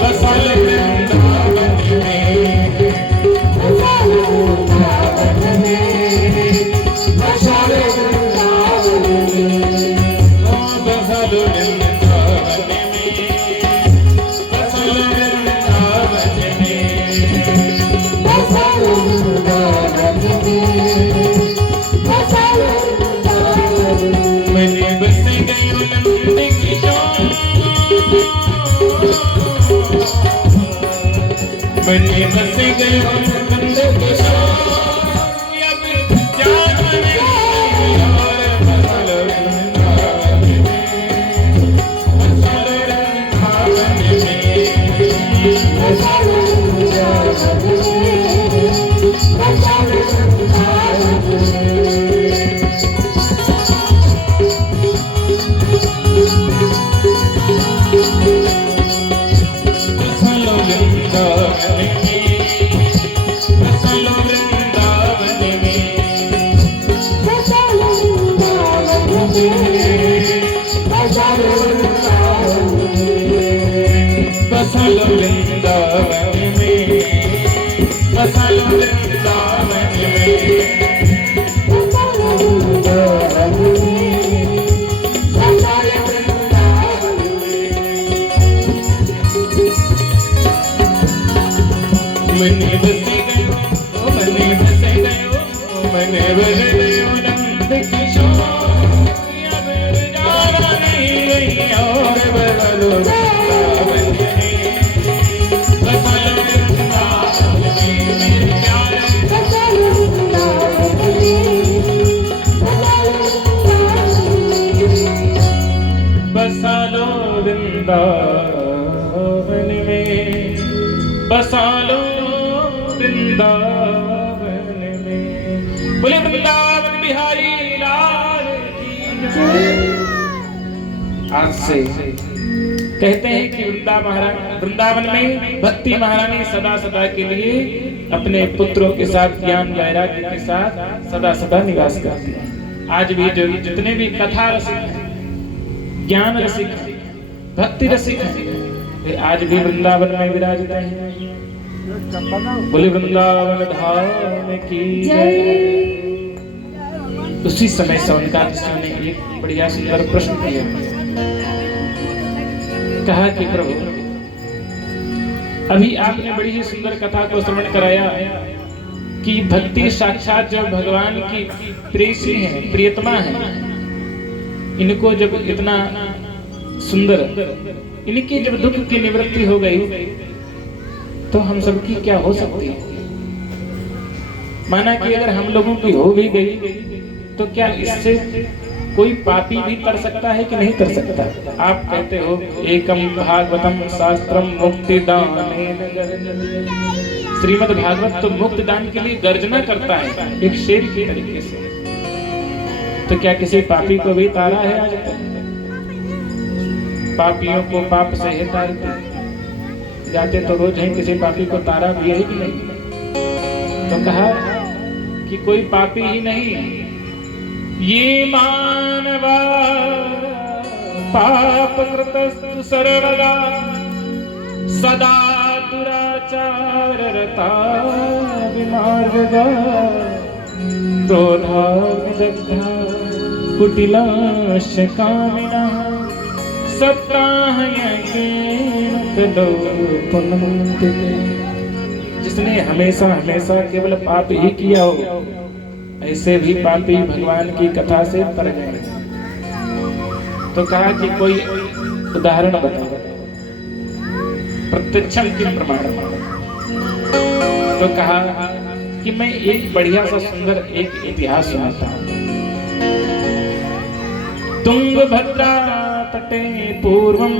बसा लो वृंदावन में, बसा लो वृंदावन में, बसा लो वृंदावन में, बसा लो वृंदावन में, बसा लो वृंदावन में, बसा लो वृंदावन में। मैंने बस गई नंद किशोर, मैंने बस गई नंद किशोर। अब जाना नहीं और बसा लो वृंदावन में, बसा लो वृंदावन में, बसा लो वृंदावन में, बसा लो वृंदावन में। बसा लो वृंदावन में, बसा मने बस गयो, ओ मने बस गयो, ओ मने बस गयो नंद किशोर, अब जाना नहीं और बदलो वृंदावन में, बदलो वृंदावन में मेरे प्यारे, बसा लो वृंदावन में, बसा लो वृंदावन में। बोले वृंदावन बिहारी लाल की जय। आज से कहते हैं कि वृंदावन में भक्ति महारानी सदा सदा के लिए अपने पुत्रों के साथ ज्ञान वैराग्य के साथ सदा सदा निवास करती है। आज भी जो जितने भी कथा रसिक हैं, ज्ञान रसिक हैं, भक्ति रसिक हैं, वे आज भी वृंदावन में विराजते हैं। बोले वृंदावन धाम की जय। उसी समय से उनका किसी ने एक बढ़िया सुंदर प्रश्न किया, कहा कि प्रभु अभी आपने बड़ी ही सुंदर कथा को श्रवण कराया कि भक्ति साक्षात जो भगवान की प्रेसी है, प्रियतमा है, इनको जब इतना सुंदर, इनकी जब दुख की निवृत्ति हो गई तो हम सबकी क्या हो सकती है। माना कि अगर हम लोगों की हो भी गई तो क्या इससे कोई पापी भी कर सकता है कि नहीं कर सकता। आप कहते हो एकम भागवतम शास्त्रम मुक्तिदान, श्रीमद् भागवत तो मुक्त दान के लिए गर्जना करता है एक शेर के तरीके से। तो क्या किसी पापी को भी तारा है आज तक? पापियों को पाप से है तार जाते तो रोज है, किसी पापी को तारा भी है कि नहीं। तो कहा कि कोई पापी ही नहीं, ये मानवा पाप कृतस्तु सर्वदा सदा दुराचार रता विमार्गा क्रोधा विदग्धा कुटिलाश कामिना जिसने हमेशा हमेशा केवल पाप ही किया हो, ऐसे भी पापी भगवान की कथा से तर गए। तो कहा कि कोई उदाहरण बताओ, प्रत्यक्षम की प्रमाण। तो कहा कि मैं एक बढ़िया सा सुंदर एक इतिहास सुनाता हूं। तुंगभद्रा तटे पूर्वं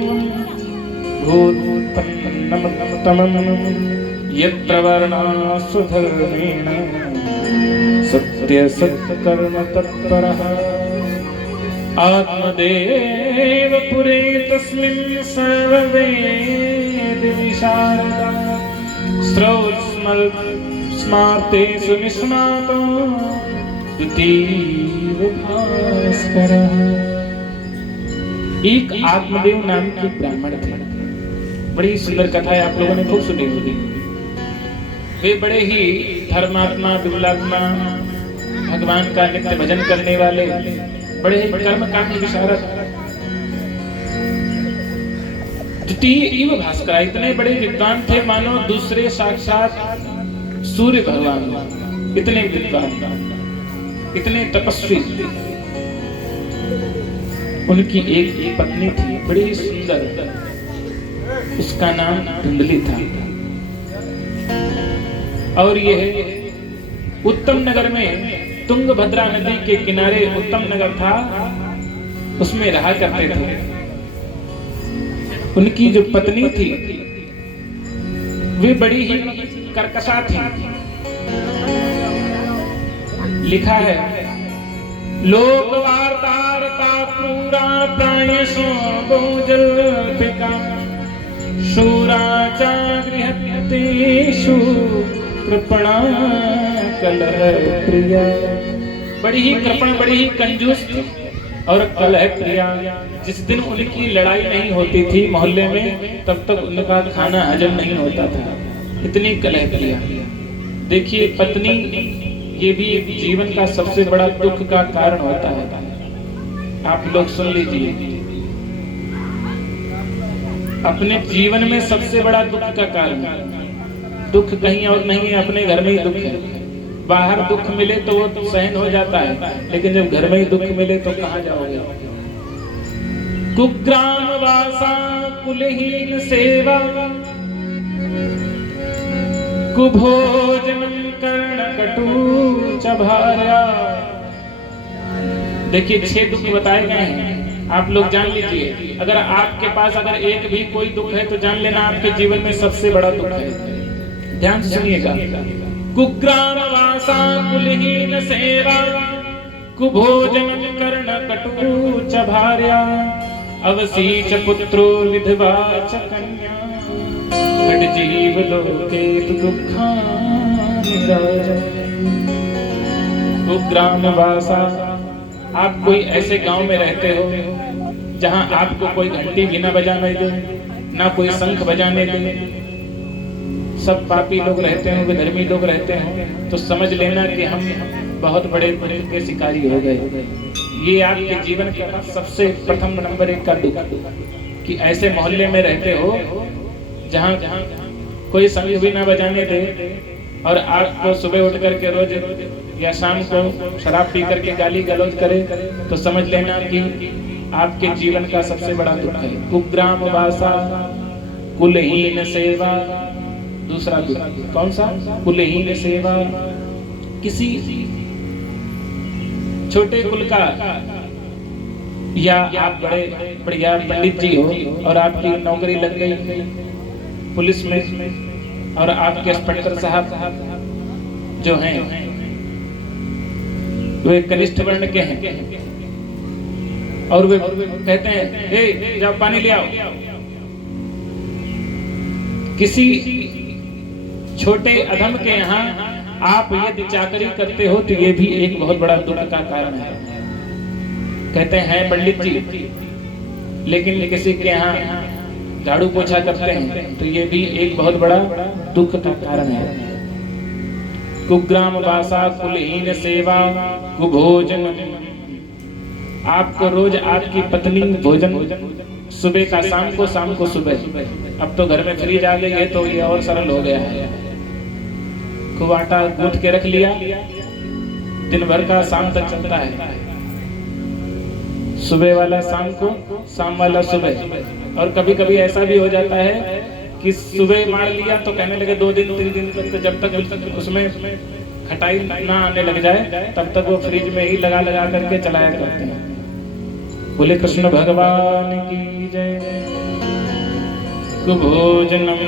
भूत्पन्नम तमं यत्र वर्णासु धर्मेण सत्य सत्कर्म तत्परः आत्मदेव पुरे तस्मिन् सर्ववेद विशारदा स्मार्तेषु निष्णातो द्वितीय भास्करः। एक आत्मदेव नाम के ब्राह्मण थे। बड़ी सुंदर कथा है, आप लोगों ने खूब सुनी होगी। वे बड़े ही धर्मात्मा, विमलात्मा, भगवान का नित्य भजन करने वाले, बड़े ही कर्मकांड विशारद, द्वितीय भास्कर, इतने बड़े विद्वान थे मानो दूसरे साक्षात सूर्य भगवान। इतने विद्वान, इतने तपस्वी। उनकी एक पत्नी थी बड़ी सुंदर, उसका नाम धुंधली था। और यह उत्तम नगर में, तुंगभद्रा नदी के किनारे उत्तम नगर था, उसमें रहा करते थे। उनकी जो पत्नी थी वे बड़ी ही कर्कशा थी। लिखा है लोक वार्तारता पूरा प्राणेशो बहुजल्पिका शूरा च गृहतेषु कृपणा कलह प्रिया। बड़ी ही कृपण, बड़ी ही कंजूस थी और कलह प्रिया। जिस दिन उनकी लड़ाई नहीं होती थी मोहल्ले में, तब तक उनका खाना हजम नहीं होता था। इतनी कलह प्रिया। देखिए, पत्नी ये भी एक जीवन का सबसे बड़ा दुख का कारण होता है। आप लोग सुन लीजिए, अपने जीवन में सबसे बड़ा दुख का कारण दुख कहीं और नहीं है, अपने घर में ही दुख है। बाहर दुख मिले तो वो सहन हो जाता है, लेकिन जब घर में ही दुख मिले तो कहाँ जाओगे। कुग्राम वासा कुलहीन सेवा, कुभोजन कर्ण कटु चभार्या। देखिए 6 दुख बताए गए हैं, आप लोग जान लीजिए। अगर आपके पास अगर एक भी कोई दुख है तो जान लेना आपके जीवन में सबसे बड़ा दुख है। ध्यान से सुनिएगा। कुग्राम वासा कुलहीन सेवा, कुभोजन कर्ण कटु चभार्या। अवसीच पुत्रो विधवा च कन्या, जीव लोके दुखानि राजा। कुग्राम वासा, आप कोई ऐसे गांव में रहते हो जहां आपको कोई घंटी भी ना बजाने दे, ना कोई शंख बजाने दे, सब पापी लोग रहते हैं, विधर्मी लोग रहते हैं, तो समझ लेना कि हम बहुत बड़े दुख के शिकारी हो गए। ये आपके जीवन का सबसे प्रथम नंबर 1 का दुख कि ऐसे मोहल्ले में रहते हो जहाँ कोई शंख भी ना बजाने दे और आपको सुबह उठ करके रोज या शाम को शराब पी करके गाली गलौज करे, तो समझ लेना कि आपके जीवन का सबसे बड़ा दुख है। कुग्राम वासा कुलहीन सेवा, दूसरा दुख कौन सा? कुलहीन सेवा। किसी छोटे कुल का या आप बड़े बढ़िया पंडित जी हो और आपकी नौकरी लग गई पुलिस में, और आपके इंस्पेक्टर साहब जो हैं वे कनिष्ठ वर्ण के हैं और वे कहते हैं हे जाओ पानी ले आओ। किसी छोटे अधम के यहाँ आप यदि चाकरी करते हो तो ये भी एक बहुत बड़ा दुख का कारण है। कहते हैं पंडित जी, लेकिन किसी के यहाँ झाड़ू पोछा करते हैं तो ये भी एक बहुत बड़ा दुख का कारण है। कुग्राम वासा कुलहीन सेवा कुभोजन, आपको रोज आपकी पत्नी भोजन सुबह का शाम को सुबह। अब तो घर में फ्रिज आ गई है तो ये और सरल हो गया है। खूब आटा गूंथ के रख लिया, दिन भर का शाम तक चलता है। सुबह वाला शाम को, शाम वाला सुबह। और कभी कभी ऐसा भी हो जाता है कि सुबह मार लिया तो कहने लगे 2 दिन 3 दिन तक, जब तक उसमें खटाई ना आने लग जाए तब तक वो फ्रिज में ही लगा करके चलाया करते हैं। बोले कृष्ण भगवान की जय। कुभोजनम,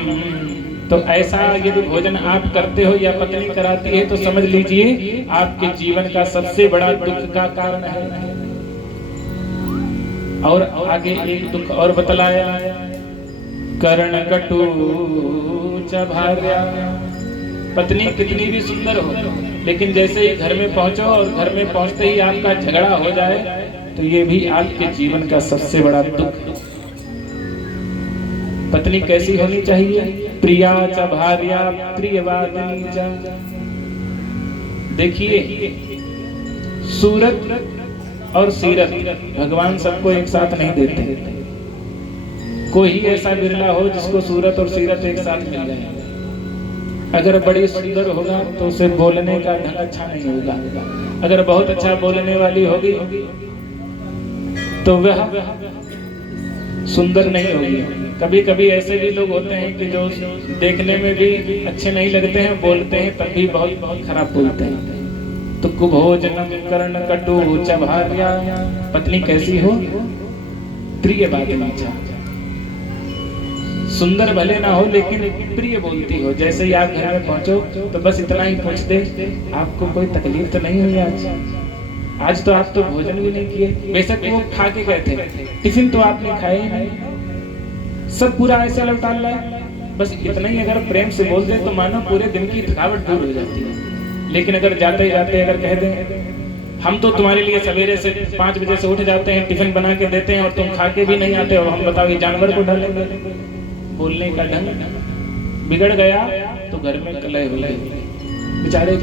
तो ऐसा यदि भोजन आप करते हो या पत्नी कराती है तो समझ लीजिए आपके जीवन का सबसे बड़ा दुख का कारण है। और आगे एक दुख और बतलाया, कर्ण कटु चभार्या। पत्नी कितनी भी सुंदर हो, लेकिन जैसे ही घर में पहुंचो और घर में पहुंचते ही आपका झगड़ा हो जाए तो ये भी आपके जीवन का सबसे बड़ा दुख। पत्नी कैसी होनी चाहिए? प्रिया च भार्या प्रियवादिनी च। देखिए सूरत और सीरत भगवान सबको एक साथ नहीं देते। कोई ऐसा बिरला हो जिसको सूरत और सीरत एक साथ मिल जाए। अगर बड़ी सुंदर होगा तो उसे बोलने का ढंग अच्छा नहीं होगा, अगर बहुत अच्छा बोलने वाली होगी तो वह सुंदर नहीं होगी। कभी कभी ऐसे भी लोग होते हैं कि जो देखने में भी अच्छे नहीं लगते हैं, बोलते हैं तब भी बहुत बहुत खराब बोलते हैं। तो कुभोजनम कर्ण कटु चभार्या, पत्नी कैसी हो? प्रियवादिनी च। सुंदर भले ना हो लेकिन प्रिय बोलती हो। जैसे ही आप घर में पहुंचो तो बस इतना ही पूछ दे, आपको कोई तकलीफ तो नहीं हुई आज तो आप तो भोजन भी नहीं किए। बेशक वो खा के गए थे, टिफिन तो आपने खाया ही नहीं, सब पूरा ऐसे लौटा लाए। बस इतना ही अगर प्रेम से बोल दे तो मानो पूरे दिन की थकावट दूर हो जाती है। लेकिन अगर जाते जाते अगर कह दें हम तो तुम्हारे लिए सवेरे से 5 बजे से उठ जाते हैं, टिफिन बना के देते हैं और तुम खा के भी नहीं आते हो, हम बताओ ये जानवर को डालेंगे? बोलने का ढंग बिगड़ गया तो घर में कलह हो गई। बेचारे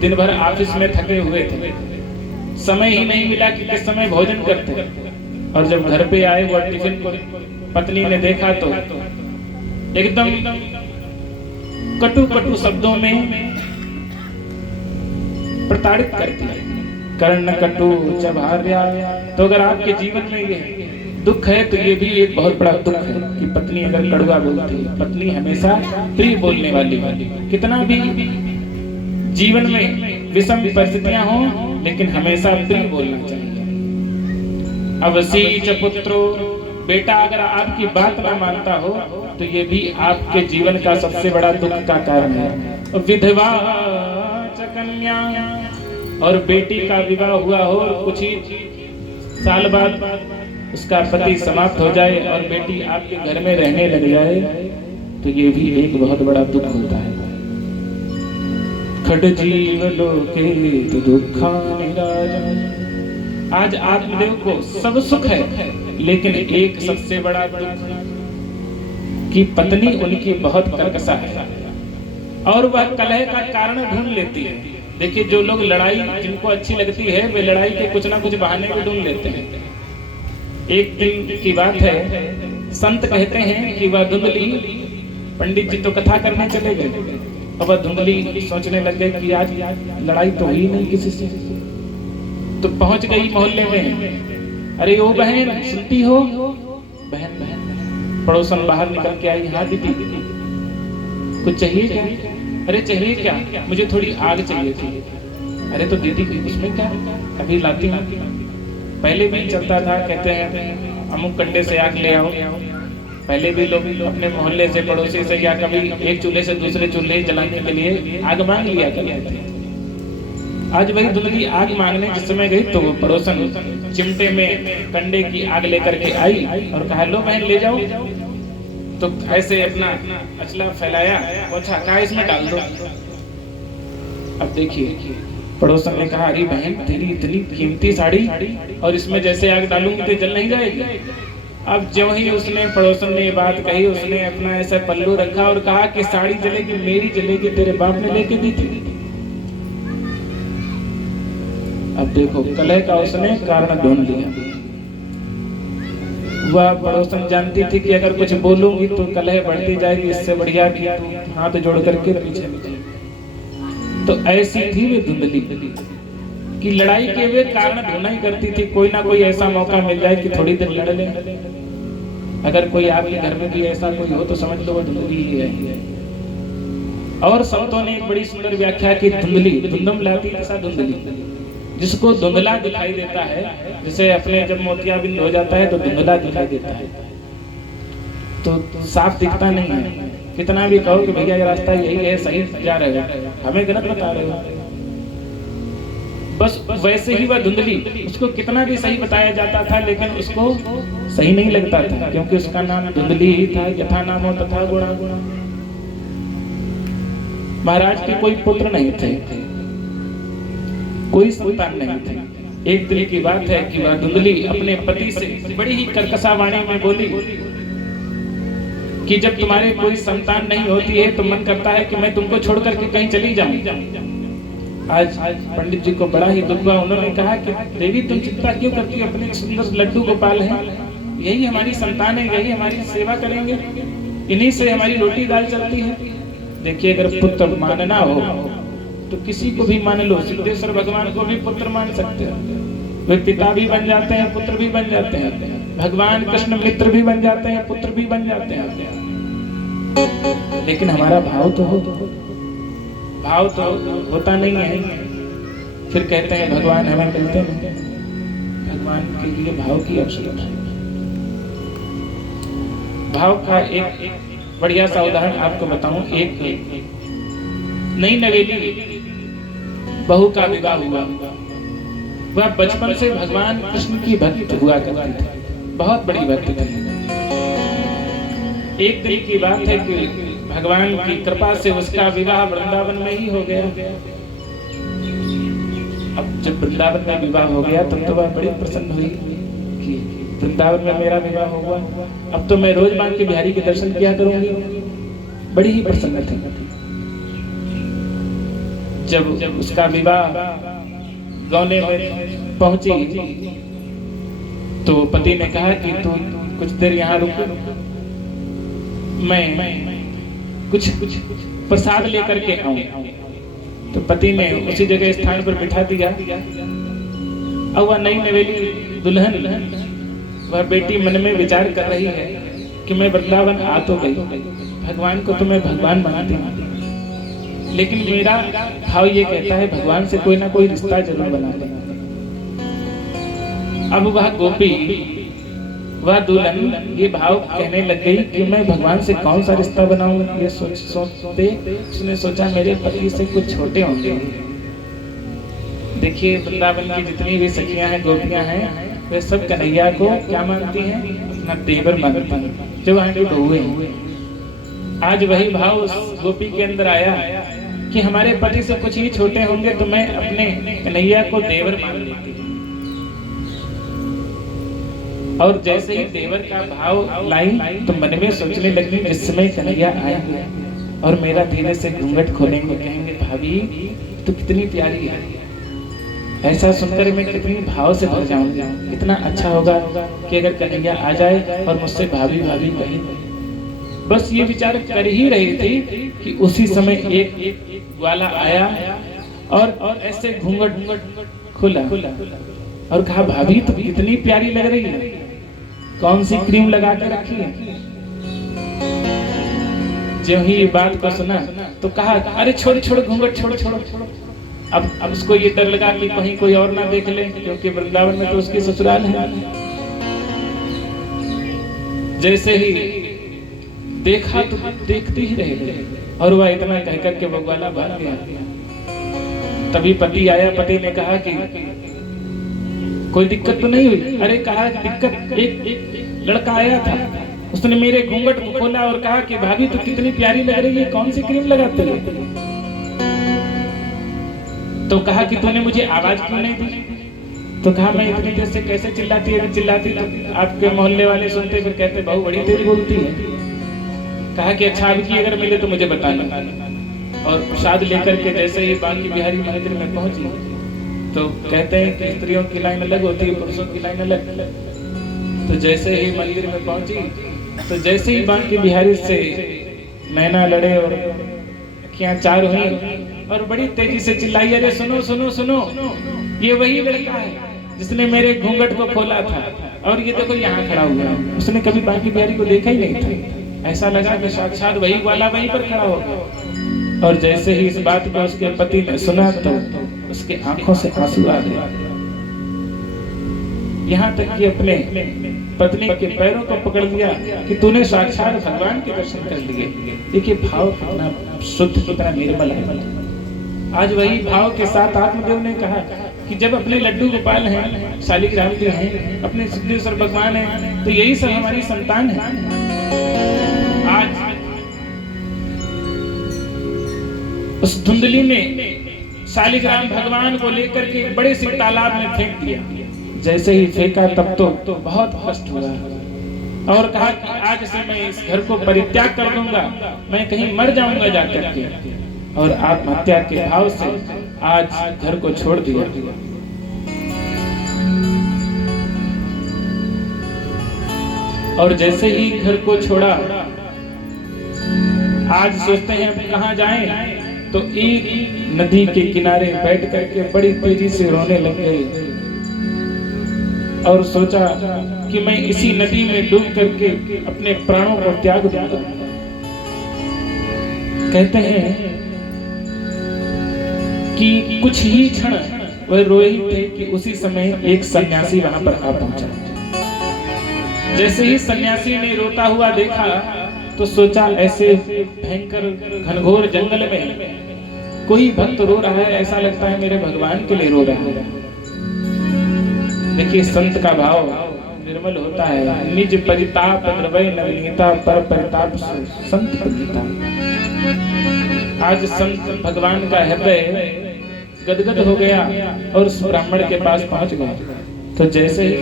दिन भर ऑफिस में थके हुए थे, समय ही नहीं मिला कि किस समय भोजन करते। और जब घर पे आए वो टिफिन को पत्नी ने देखा तो एकदम कटु कटु शब्दों में प्रताड़ित करती है। कर्ण कटु च भार्या। तो अगर आपके जीवन में ये दुख है तो ये भी एक बहुत बड़ा दुख है कि पत्नी अगर कड़वा बोलती है। पत्नी हमेशा प्रिय बोलने वाली। कितना भी जीवन में विषम परिस्थितियां हो लेकिन हमेशा प्रिय बोलना चाहिए। अवसी च पुत्रो। बेटा अगर आपकी बात ना मानता हो तो ये भी आपके जीवन का सबसे बड़ा दुख का कारण है। विधवा च कन्या। और बेटी का विवाह हुआ हो कुछ ही साल बाद उसका पति समाप्त हो जाए और बेटी आपके घर में रहने लग जाए तो ये भी एक बहुत बड़ा दुख होता है। खड जीव लोके तो दुखा निराजन। आज आत्मदेव को सब सुख है लेकिन एक सबसे बड़ा दुख कि पत्नी उनकी बहुत कर्कशा है और वह कलह का कारण ढूंढ लेती है। देखिए जो लोग लड़ाई जिनको अच्छी लगती है वे लड़ाई के कुछ ना कुछ बहाने भी ढूंढ लेते हैं। एक दिन की बात है, संत कहते हैं कि वह धुंधली, पंडित जी तो कथा करने चले गए और वह धुंधली सोचने लग गए कि आज लड़ाई तो हुई नहीं किसी से। तो पहुंच गई मोहल्ले में, अरे ओ बहन सुनती हो? बहन बहन पड़ोसन बाहर निकल के आई, हाँ दीदी कुछ चाहिए क्या? अरे चाहिए क्या? मुझे थोड़ी आग चाहिए थी। अरे तो दीदी उसमें क्या, अभी लाती हूँ। पहले भी चलता था, कहते हैं अमुक कंडे से आग ले आओ। पहले भी लोग अपने मोहल्ले से पड़ोसी से या कभी एक चूल्हे से दूसरे चूल्हे जलाने के लिए आग मांग लिया करते थे। आज वही दुल्हन आग मांगने जिस समय गई तो पड़ोसन चिमटे में कंडे की आग लेकर के आई और कहा लो बहन ले जाओ। तो ऐसे अपना अचला फैलाया, पोछा कहा इसमें डाल दो। अब देखिए पड़ोसन ने कहा, अरे बहन तेरी इतनी कीमती साड़ी और इसमें जैसे आग डालूंगी तो जल नहीं जाएगी। अब जो ही उसने पड़ोसन ने ये बात कही, उसने अपना ऐसा पल्लू रखा और कहा कि साड़ी जलेगी मेरी जलेगी, तेरे बाप ने लेके दी थी। अब देखो कलह का उसने कारण ढूंढ लिया। वह पड़ोसन जानती थी कि अगर कुछ बोलूंगी तो कलह बढ़ती जाएगी, इससे बढ़िया कि हाथ जोड़ करके पीछे निकल। तो ऐसी थी वे धुंधली कि लड़ाई के वे कारण ढूंढना ही करती थी। कोई ना कोई ऐसा मौका मिल जाए कि थोड़ी देर लड़ ले। अगर कोई आपके घर में भी ऐसा कोई हो तो समझ लो वो धुंधली ही है। और संतों ने एक बड़ी सुंदर व्याख्या की, धुंधली धुंधम लाती ऐसा धुंधली, जिसको धुंधला दिखाई देता है। जैसे अपने जब मोतियाबिंद हो जाता है तो धुंधला दिखाई देता है, तो साफ दिखता नहीं है। कितना भी कहो कि भैया ये रास्ता यही है, सही जा रहे हो, हमें गलत बता रहे हो। बस वैसे ही वह धुंधली, उसको कितना भी सही बताया जाता था लेकिन उसको सही नहीं लगता था, क्योंकि उसका नाम धुंधली ही था। यथा नामो तथा गुणा। महाराज के कोई पुत्र नहीं थे, कोई संतान नहीं थे। एक दिन की बात है कि वह धुंधली अपने पति से बड़ी ही कर्कशा वाणी में बोली कि जब तुम्हारे कोई संतान नहीं होती है तो मन करता है कि मैं तुमको छोड़ करके कहीं चली जाऊं। आज पंडित जी को बड़ा ही दुख हुआ। उन्होंने कहा कि देवी तुम चिंता क्यों करती हो, अपने सुंदर लड्डू गोपाल हैं, यही हमारी संतान है, यही हमारी सेवा करेंगे, इन्हीं से हमारी रोटी दाल चलती है। देखिए अगर पुत्र मानना हो तो किसी को भी मान लो, सिद्धेश्वर भगवान को भी पुत्र मान सकते हो। वे पिता भी बन जाते हैं, पुत्र भी बन जाते हैं। भगवान कृष्ण मित्र भी बन जाते हैं, पुत्र भी बन जाते हैं। लेकिन हमारा भाव तो हो, भाव तो होता नहीं है। फिर कहते हैं भगवान हमें मिलते नहीं। भगवान के लिए भाव की आवश्यकता है। भाव का एक बढ़िया सा उदाहरण आपको बताऊं। एक नई नवेली बहू का विवाह हुआ। वह बचपन से भगवान कृष्ण की भक्त हुआ करती थी, बहुत बड़ी भक्त थी। एक दिन की बात है कि भगवान की कृपा से उसका विवाह वृंदावन में ही हो गया। अब जब वृंदावन में विवाह हो गया तब तो वह बड़ी प्रसन्न हुई कि वृंदावन में मेरा विवाह हुआ, अब तो मैं रोज बांके बिहारी के दर्शन किया करूंगी। बड़ी ही प्रसन्न थी। जब उसका विवाह गौने में पहुंची तो पति ने कहा कि तू कुछ देर यहाँ रुक, मैं कुछ प्रसाद लेकर के आऊं। तो पति ने उसी जगह स्थान पर बिठा दिया। अब वह नई नवेली दुल्हन, वह बेटी मन में विचार कर रही है कि मैं वृंदावन आ तो गई, भगवान को तो मैं भगवान मानती हूँ, लेकिन मेरा भाव ये कहता है भगवान से कोई ना कोई रिश्ता जरूर बना ले। अब वह गोपी, वह दुल्हन ये भाव कहने लग गई कि मैं भगवान से कौन सा रिश्ता बनाऊं। ये सोचते उसने सोचा मेरे पति से कुछ छोटे होंगे। देखिए वृंदावन की जितनी भी सखियां हैं, गोपियां हैं, वे सब कन्हैया को क्या मानती हैं? अपना देवर मानती हैं, जो वहां के बहुए हैं। आज वही भाव उस गोपी के अंदर आया कि हमारे पति से कुछ ही छोटे होंगे तो मैं अपने कन्हैया को देवर मान लेती हूँ। और जैसे ही देवर का भाव लाई तो मन में सोचने लगी जिस समय कन्हैया आएंगे और मेरा धीरे से घूंघट खोलेंगे, कहेंगे भाभी तो कितनी प्यारी है। ऐसा सुनकर मैं कितनी भाव से भर जाऊंगा। कितना अच्छा होगा कि अगर कन्हैया आ जाए और मुझसे भाभी भाभी कहे। बस ये विचार कर ही रही थी कि उसी समय एक ग्वाला आया और ऐसे घूंघट खोला और कहा भाभी तुम कितनी प्यारी लग रही है, कौन सी क्रीम लगा कर रखी है। जब ही ये बात को सुना तो कहा अरे छोड़ छोड़ घूंघट छोड़ छोड़। अब उसको ये डर लगा कि कहीं कोई और ना देख ले, क्योंकि वृंदावन में तो उसकी ससुराल है। जैसे ही देखा तो देखते ही रह गए और वह इतना कह करके वो ग्वाला भाग गया। तभी पति आया, पति ने कहा कि कोई दिक्कत तो नहीं हुई? अरे कहा दिक्कत, एक लड़का आया था, उसने मेरे घूंघट को खोला और कहा कि भाभी तो कितनी प्यारी लग रही है, कौन सी क्रीम लगाते हो? तो कहा कि तूने मुझे आवाज क्यों नहीं दी? तो कहा मैं इतनी देर से कैसे चिल्लाती है, चिल्लाती तो आपके मोहल्ले वाले सुनते फिर कहते बहू बड़ी तेज बोलती है। कहा कि अच्छा अब की अगर मिले तो मुझे बताना। और प्रसाद लेकर के जैसे ही बांकी बिहारी मंदिर में पहुंची तो कहते हैं कि स्त्रियों की लाइन अलग होती है, पुरुषों की लाइन अलग। तो जैसे ही मंदिर में पहुंची तो जैसे ही बांकी बिहारी से नैना लड़े और अखियां चार हुई और बड़ी तेजी से चिल्लाई अरे सुनो सुनो सुनो, ये वही लड़का है जिसने मेरे घूंघट को खोला था और ये देखो यहाँ खड़ा हुआ है। उसने कभी बांकी बिहारी को देखा ही नहीं था। ऐसा लगा कि साक्षात वही वाला वहीं पर खड़ा होगा। और जैसे ही इस बात को उसके पति ने सुना तो उसके आंखों से आंसू आ गए। यहाँ तक कि अपने पत्नी के पैरों को पकड़ लिया कि तूने साक्षात भगवान के दर्शन कर लिए। देखिए भाव कितना शुद्ध, कितना निर्मल है। आज वही भाव के साथ आत्मदेव ने कहा कि जब अपने लड्डू गोपाल हैं, शालिग्राम जी हैं, अपने सिद्धेश्वर भगवान हैं, तो यही सब हमारी संतान है। आज उस धुंधली में शालिग्राम भगवान को लेकर के बड़े से तालाब में फेंक दिया। जैसे ही फेंका तब तो बहुत कष्ट हुआ और कहा कि आज से मैं इस घर को परित्याग कर दूंगा, मैं कहीं मर जाऊंगा जाकर के। और आत्महत्या के भाव से आज घर को छोड़ दिया। और जैसे ही घर को छोड़ा आज सोचते हैं अब कहाँ जाएं, तो एक नदी के किनारे बैठ करके बड़ी तेजी से रोने लग गए और सोचा कि मैं इसी नदी में डूब करके अपने प्राणों को त्याग दूंगा। कहते हैं कि कुछ ही क्षण वह रोए ही थे कि उसी समय एक सन्यासी वहां पर आ पहुंचा। जैसे ही सन्यासी ने रोता हुआ देखा तो सोचा ऐसे भयंकर घनघोर जंगल में कोई भक्त रो रहा है, ऐसा लगता है मेरे भगवान के लिए रो रहा है। देखिए संत का भाव निर्मल होता है। निज परिताप निर्भय नवनीता पर परिताप संत गीता। आज संत भगवान का हृदय गदगद हो गया और उस ब्राह्मण के पास पहुंच गया। तो जैसे ही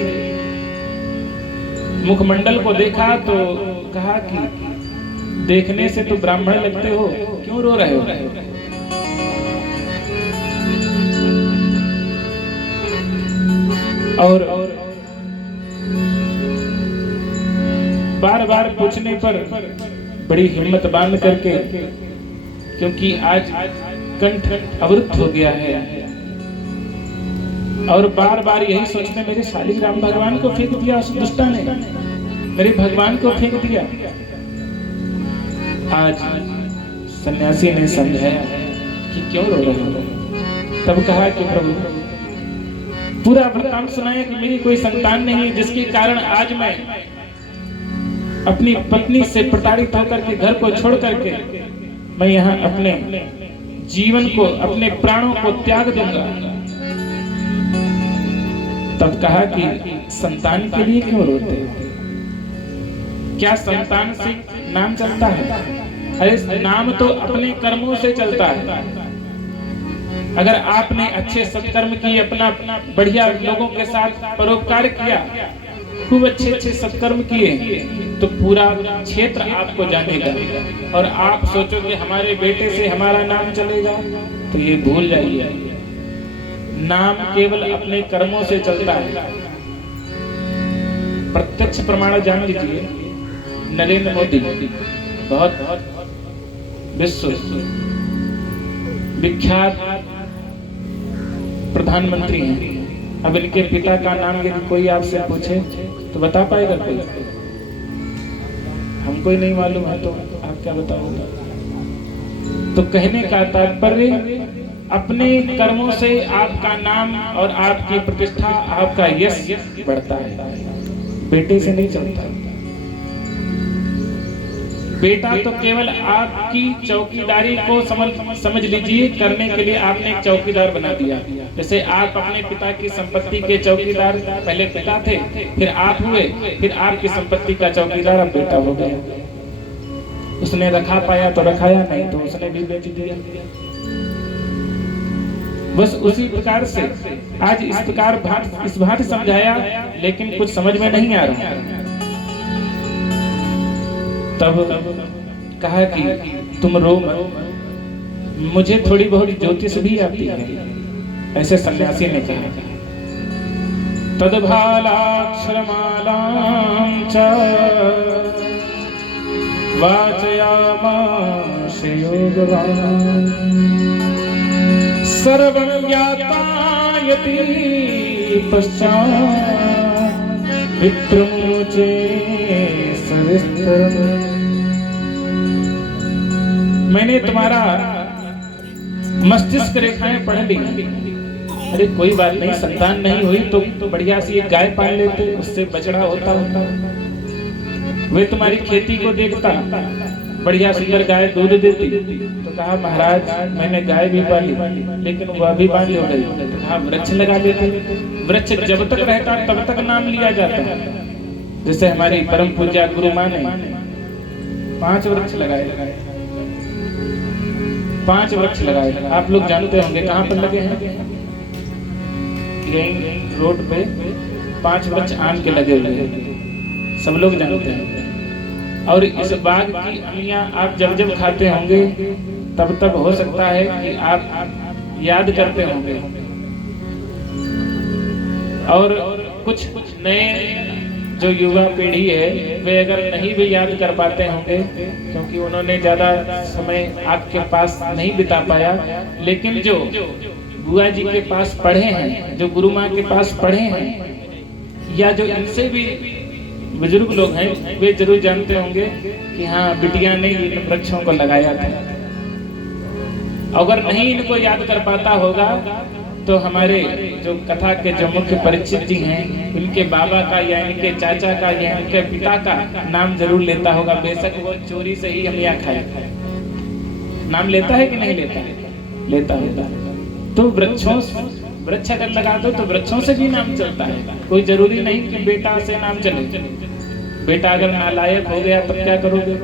मुखमंडल को देखा तो कहा कि देखने से तो ब्राह्मण लगते हो, क्यों रो रहे हो? और बार बार पूछने पर बड़ी हिम्मत बांध करके क्योंकि आज कंठ अवरुद्ध हो गया है और बार बार यही सोचने मेरे शालिग्राम भगवान को फेंक दिया उस दुष्टा ने, मेरे भगवान को फेंक दिया। आज सन्यासी ने समझाया कि क्यों रो रहे हो। तब कहा कि प्रभु, पूरा वृत्तांत सुनाया कि मेरी कोई संतान नहीं है, जिसके कारण आज मैं अपनी पत्नी से प्रताड़ित होकर के घर को छोड़ करके मैं यहाँ अपने जीवन को, अपने प्राणों को त्याग दूंगा। तब कहा कि संतान के लिए क्यों रोते हो? क्या संतान से नाम चलता है? अरे नाम तो अपने कर्मों से चलता है। अगर आपने अच्छे सत्कर्म किए, अपना बढ़िया लोगों के साथ परोपकार किया, खूब अच्छे अच्छे सत्कर्म किए, तो पूरा क्षेत्र आपको जानेगा और आप सोचो कि हमारे बेटे से हमारा नाम चलेगा, तो ये भूल जाइए। नाम केवल अपने कर्मों से चलता है। प्रत्यक्ष प्रमाण जान लीजिए, नरेंद्र मोदी बहुत विश्व विख्यात प्रधानमंत्री हैं। अब इनके पिता का नाम यदि कोई आपसे पूछे तो बता पाएगा कोई? हमको ही नहीं मालूम है तो आप क्या बताओगे? तो कहने का तात्पर्य, अपने कर्मों से आपका नाम और आपकी प्रतिष्ठा, आपका यश बढ़ता है, बेटे से नहीं चलता। बेटा तो केवल आपकी चौकीदारी को समझ लीजिए, करने के लिए आपने एक चौकीदार बना दिया। जैसे आप अपने पिता की संपत्ति के चौकीदार, पहले पिता थे, फिर आप हुए, फिर आपकी संपत्ति का चौकीदार अब बेटा हो गया। उसने रखा पाया तो रखाया, नहीं तो उसने भी बेच दिया। बस उसी प्रकार से आज इस प्रकार इस भांति समझाया, लेकिन कुछ समझ में नहीं आ रहा। तब कहा कि तुम रो मत, मुझे थोड़ी बहुत ज्योतिष भी आती है। ऐसे सन्यासी ने कहा। तद्भालाक्षरमालां च वाचयामास योगवान् सर्वं ज्ञातायति पश्चात् विक्रमोचे सविस्तरम्। मैंने तुम्हारा मस्तिष्क रेखाएं पढ़ ली। अरे कोई बात नहीं, संतान नहीं हुई तो बढ़िया सी एक गाय पाल लेते, उससे बछड़ा होता। वे तुम्हारी खेती को देखता, बढ़िया सुंदर गाय दूध देती। तो कहा महाराज मैंने गाय भी पाली, लेकिन वह भी बांझ हो गई। तो कहा वृक्ष लगा देते, वृक्ष जब तक रहता तब तक नाम लिया जाता। जैसे हमारी परम पूज्य गुरु माँ ने 5 वृक्ष लगाए, 5 वृक्ष लगाए। आप लोग जानते होंगे कहाँ पर लगे हैं? यहीं रोड पे 5 वृक्ष आम के लगे हुए हैं, सब लोग जानते हैं। और इस बाग की अमियां आप जब जब खाते होंगे तब तब हो सकता है कि आप याद करते होंगे। और कुछ नए जो युवा पीढ़ी है वे अगर नहीं भी याद कर पाते होंगे, क्योंकि उन्होंने ज्यादा समय आपके पास नहीं बिता पाया, लेकिन जो बुआ जी के पास पढ़े हैं, जो गुरु माँ के पास पढ़े हैं, या जो इनसे भी बुजुर्ग लोग हैं, वे जरूर जानते होंगे कि हाँ बिटिया ने इन वृक्षों को लगाया था। अगर नहीं इनको याद कर पाता होगा तो हमारे जो कथा के जो मुख्य परिचित जी हैं, उनके बाबा का या इनके चाचा का या इनके पिता का नाम जरूर लेता होगा। बेशक वो चोरी से ही हम यहाँ खाए, नाम लेता है कि नहीं लेता है? लेता होगा। तो वृक्ष अगर लगा दो तो वृक्षों से भी नाम चलता है। कोई जरूरी नहीं कि बेटा से नाम चले। बेटा अगर नालायक हो गया तब क्या करोगे?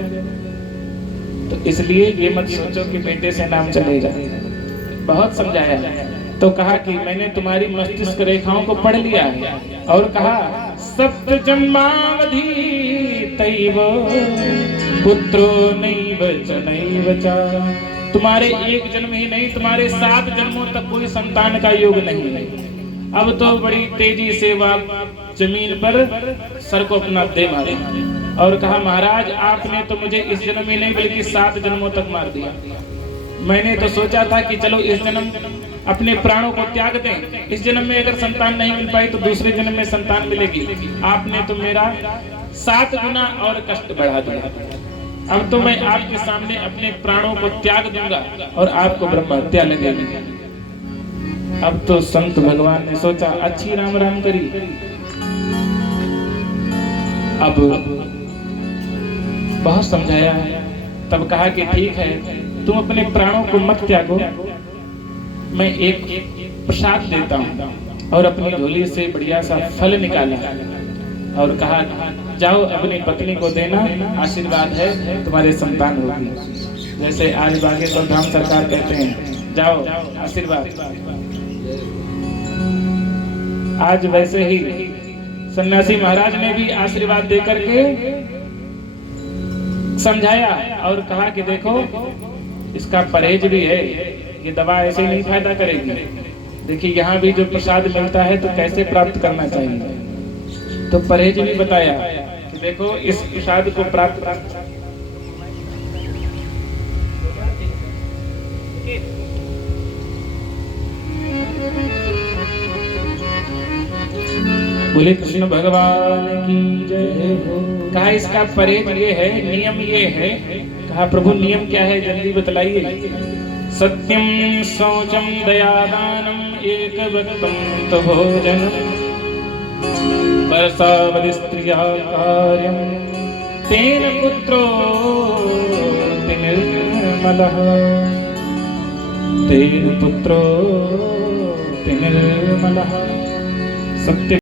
तो इसलिए ये मत सोचो कि बेटे से नाम चलेगा। बहुत समझाया। तो कहा कि मैंने तुम्हारी मस्तिष्क रेखाओं को पढ़ लिया है, और कहा सप्त जन्मावधि तैव पुत्रो नैव च नैव च। तुम्हारे एक जन्म ही नहीं, तुम्हारे 7 जन्मों तक कोई संतान का योग नहीं है। अब तो बड़ी तेजी से वह जमीन पर सर को अपना दे मारे और कहा महाराज आपने तो मुझे इस जन्म में नहीं बल्कि 7 जन्मों तक मार दिया। मैंने तो सोचा था कि चलो इस जन्म अपने प्राणों को त्याग दें, इस जन्म में अगर संतान नहीं मिल पाई तो दूसरे जन्म में संतान मिलेगी। आपने तो मेरा 7 गुना और कष्ट बढ़ा दिया। अब तो मैं आपके सामने अपने प्राणों को त्याग दूंगा और आपको ब्रह्म हत्या लगेगी। अब तो संत भगवान ने सोचा अच्छी राम राम करी। अब बहुत समझाया, तब कहा कि ठीक है, तुम अपने प्राणों को मत त्यागो, मैं एक प्रसाद देता हूँ। और अपनी झोली से बढ़िया सा फल निकाला और कहा जाओ अपनी पत्नी को देना, आशीर्वाद है तुम्हारे संतान होगी। जैसे आज बागेश्वर धाम सरकार कहते हैं जाओ आशीर्वाद, आज वैसे ही सन्यासी महाराज ने भी आशीर्वाद देकर के समझाया और कहा कि देखो इसका परहेज भी है, ये दवा ऐसे नहीं फायदा करेगी। देखिए यहाँ भी जो प्रसाद मिलता है तो कैसे प्राप्त करना चाहिए, तो परहेज भी बताया कि देखो इस प्रसाद को प्राप्त बोले कृष्ण भगवान की जय हो। कहा इसका परहेज ये है, नियम ये है। कहा प्रभु नियम क्या है जल्दी बतलाइए। सत्यम शौचम दयादानम एक वक्तम तो भोजनम वर्षावधि स्त्रिया कार्यम तेन पुत्रो निर्मलः तेन पुत्रो निर्मलः। सत्य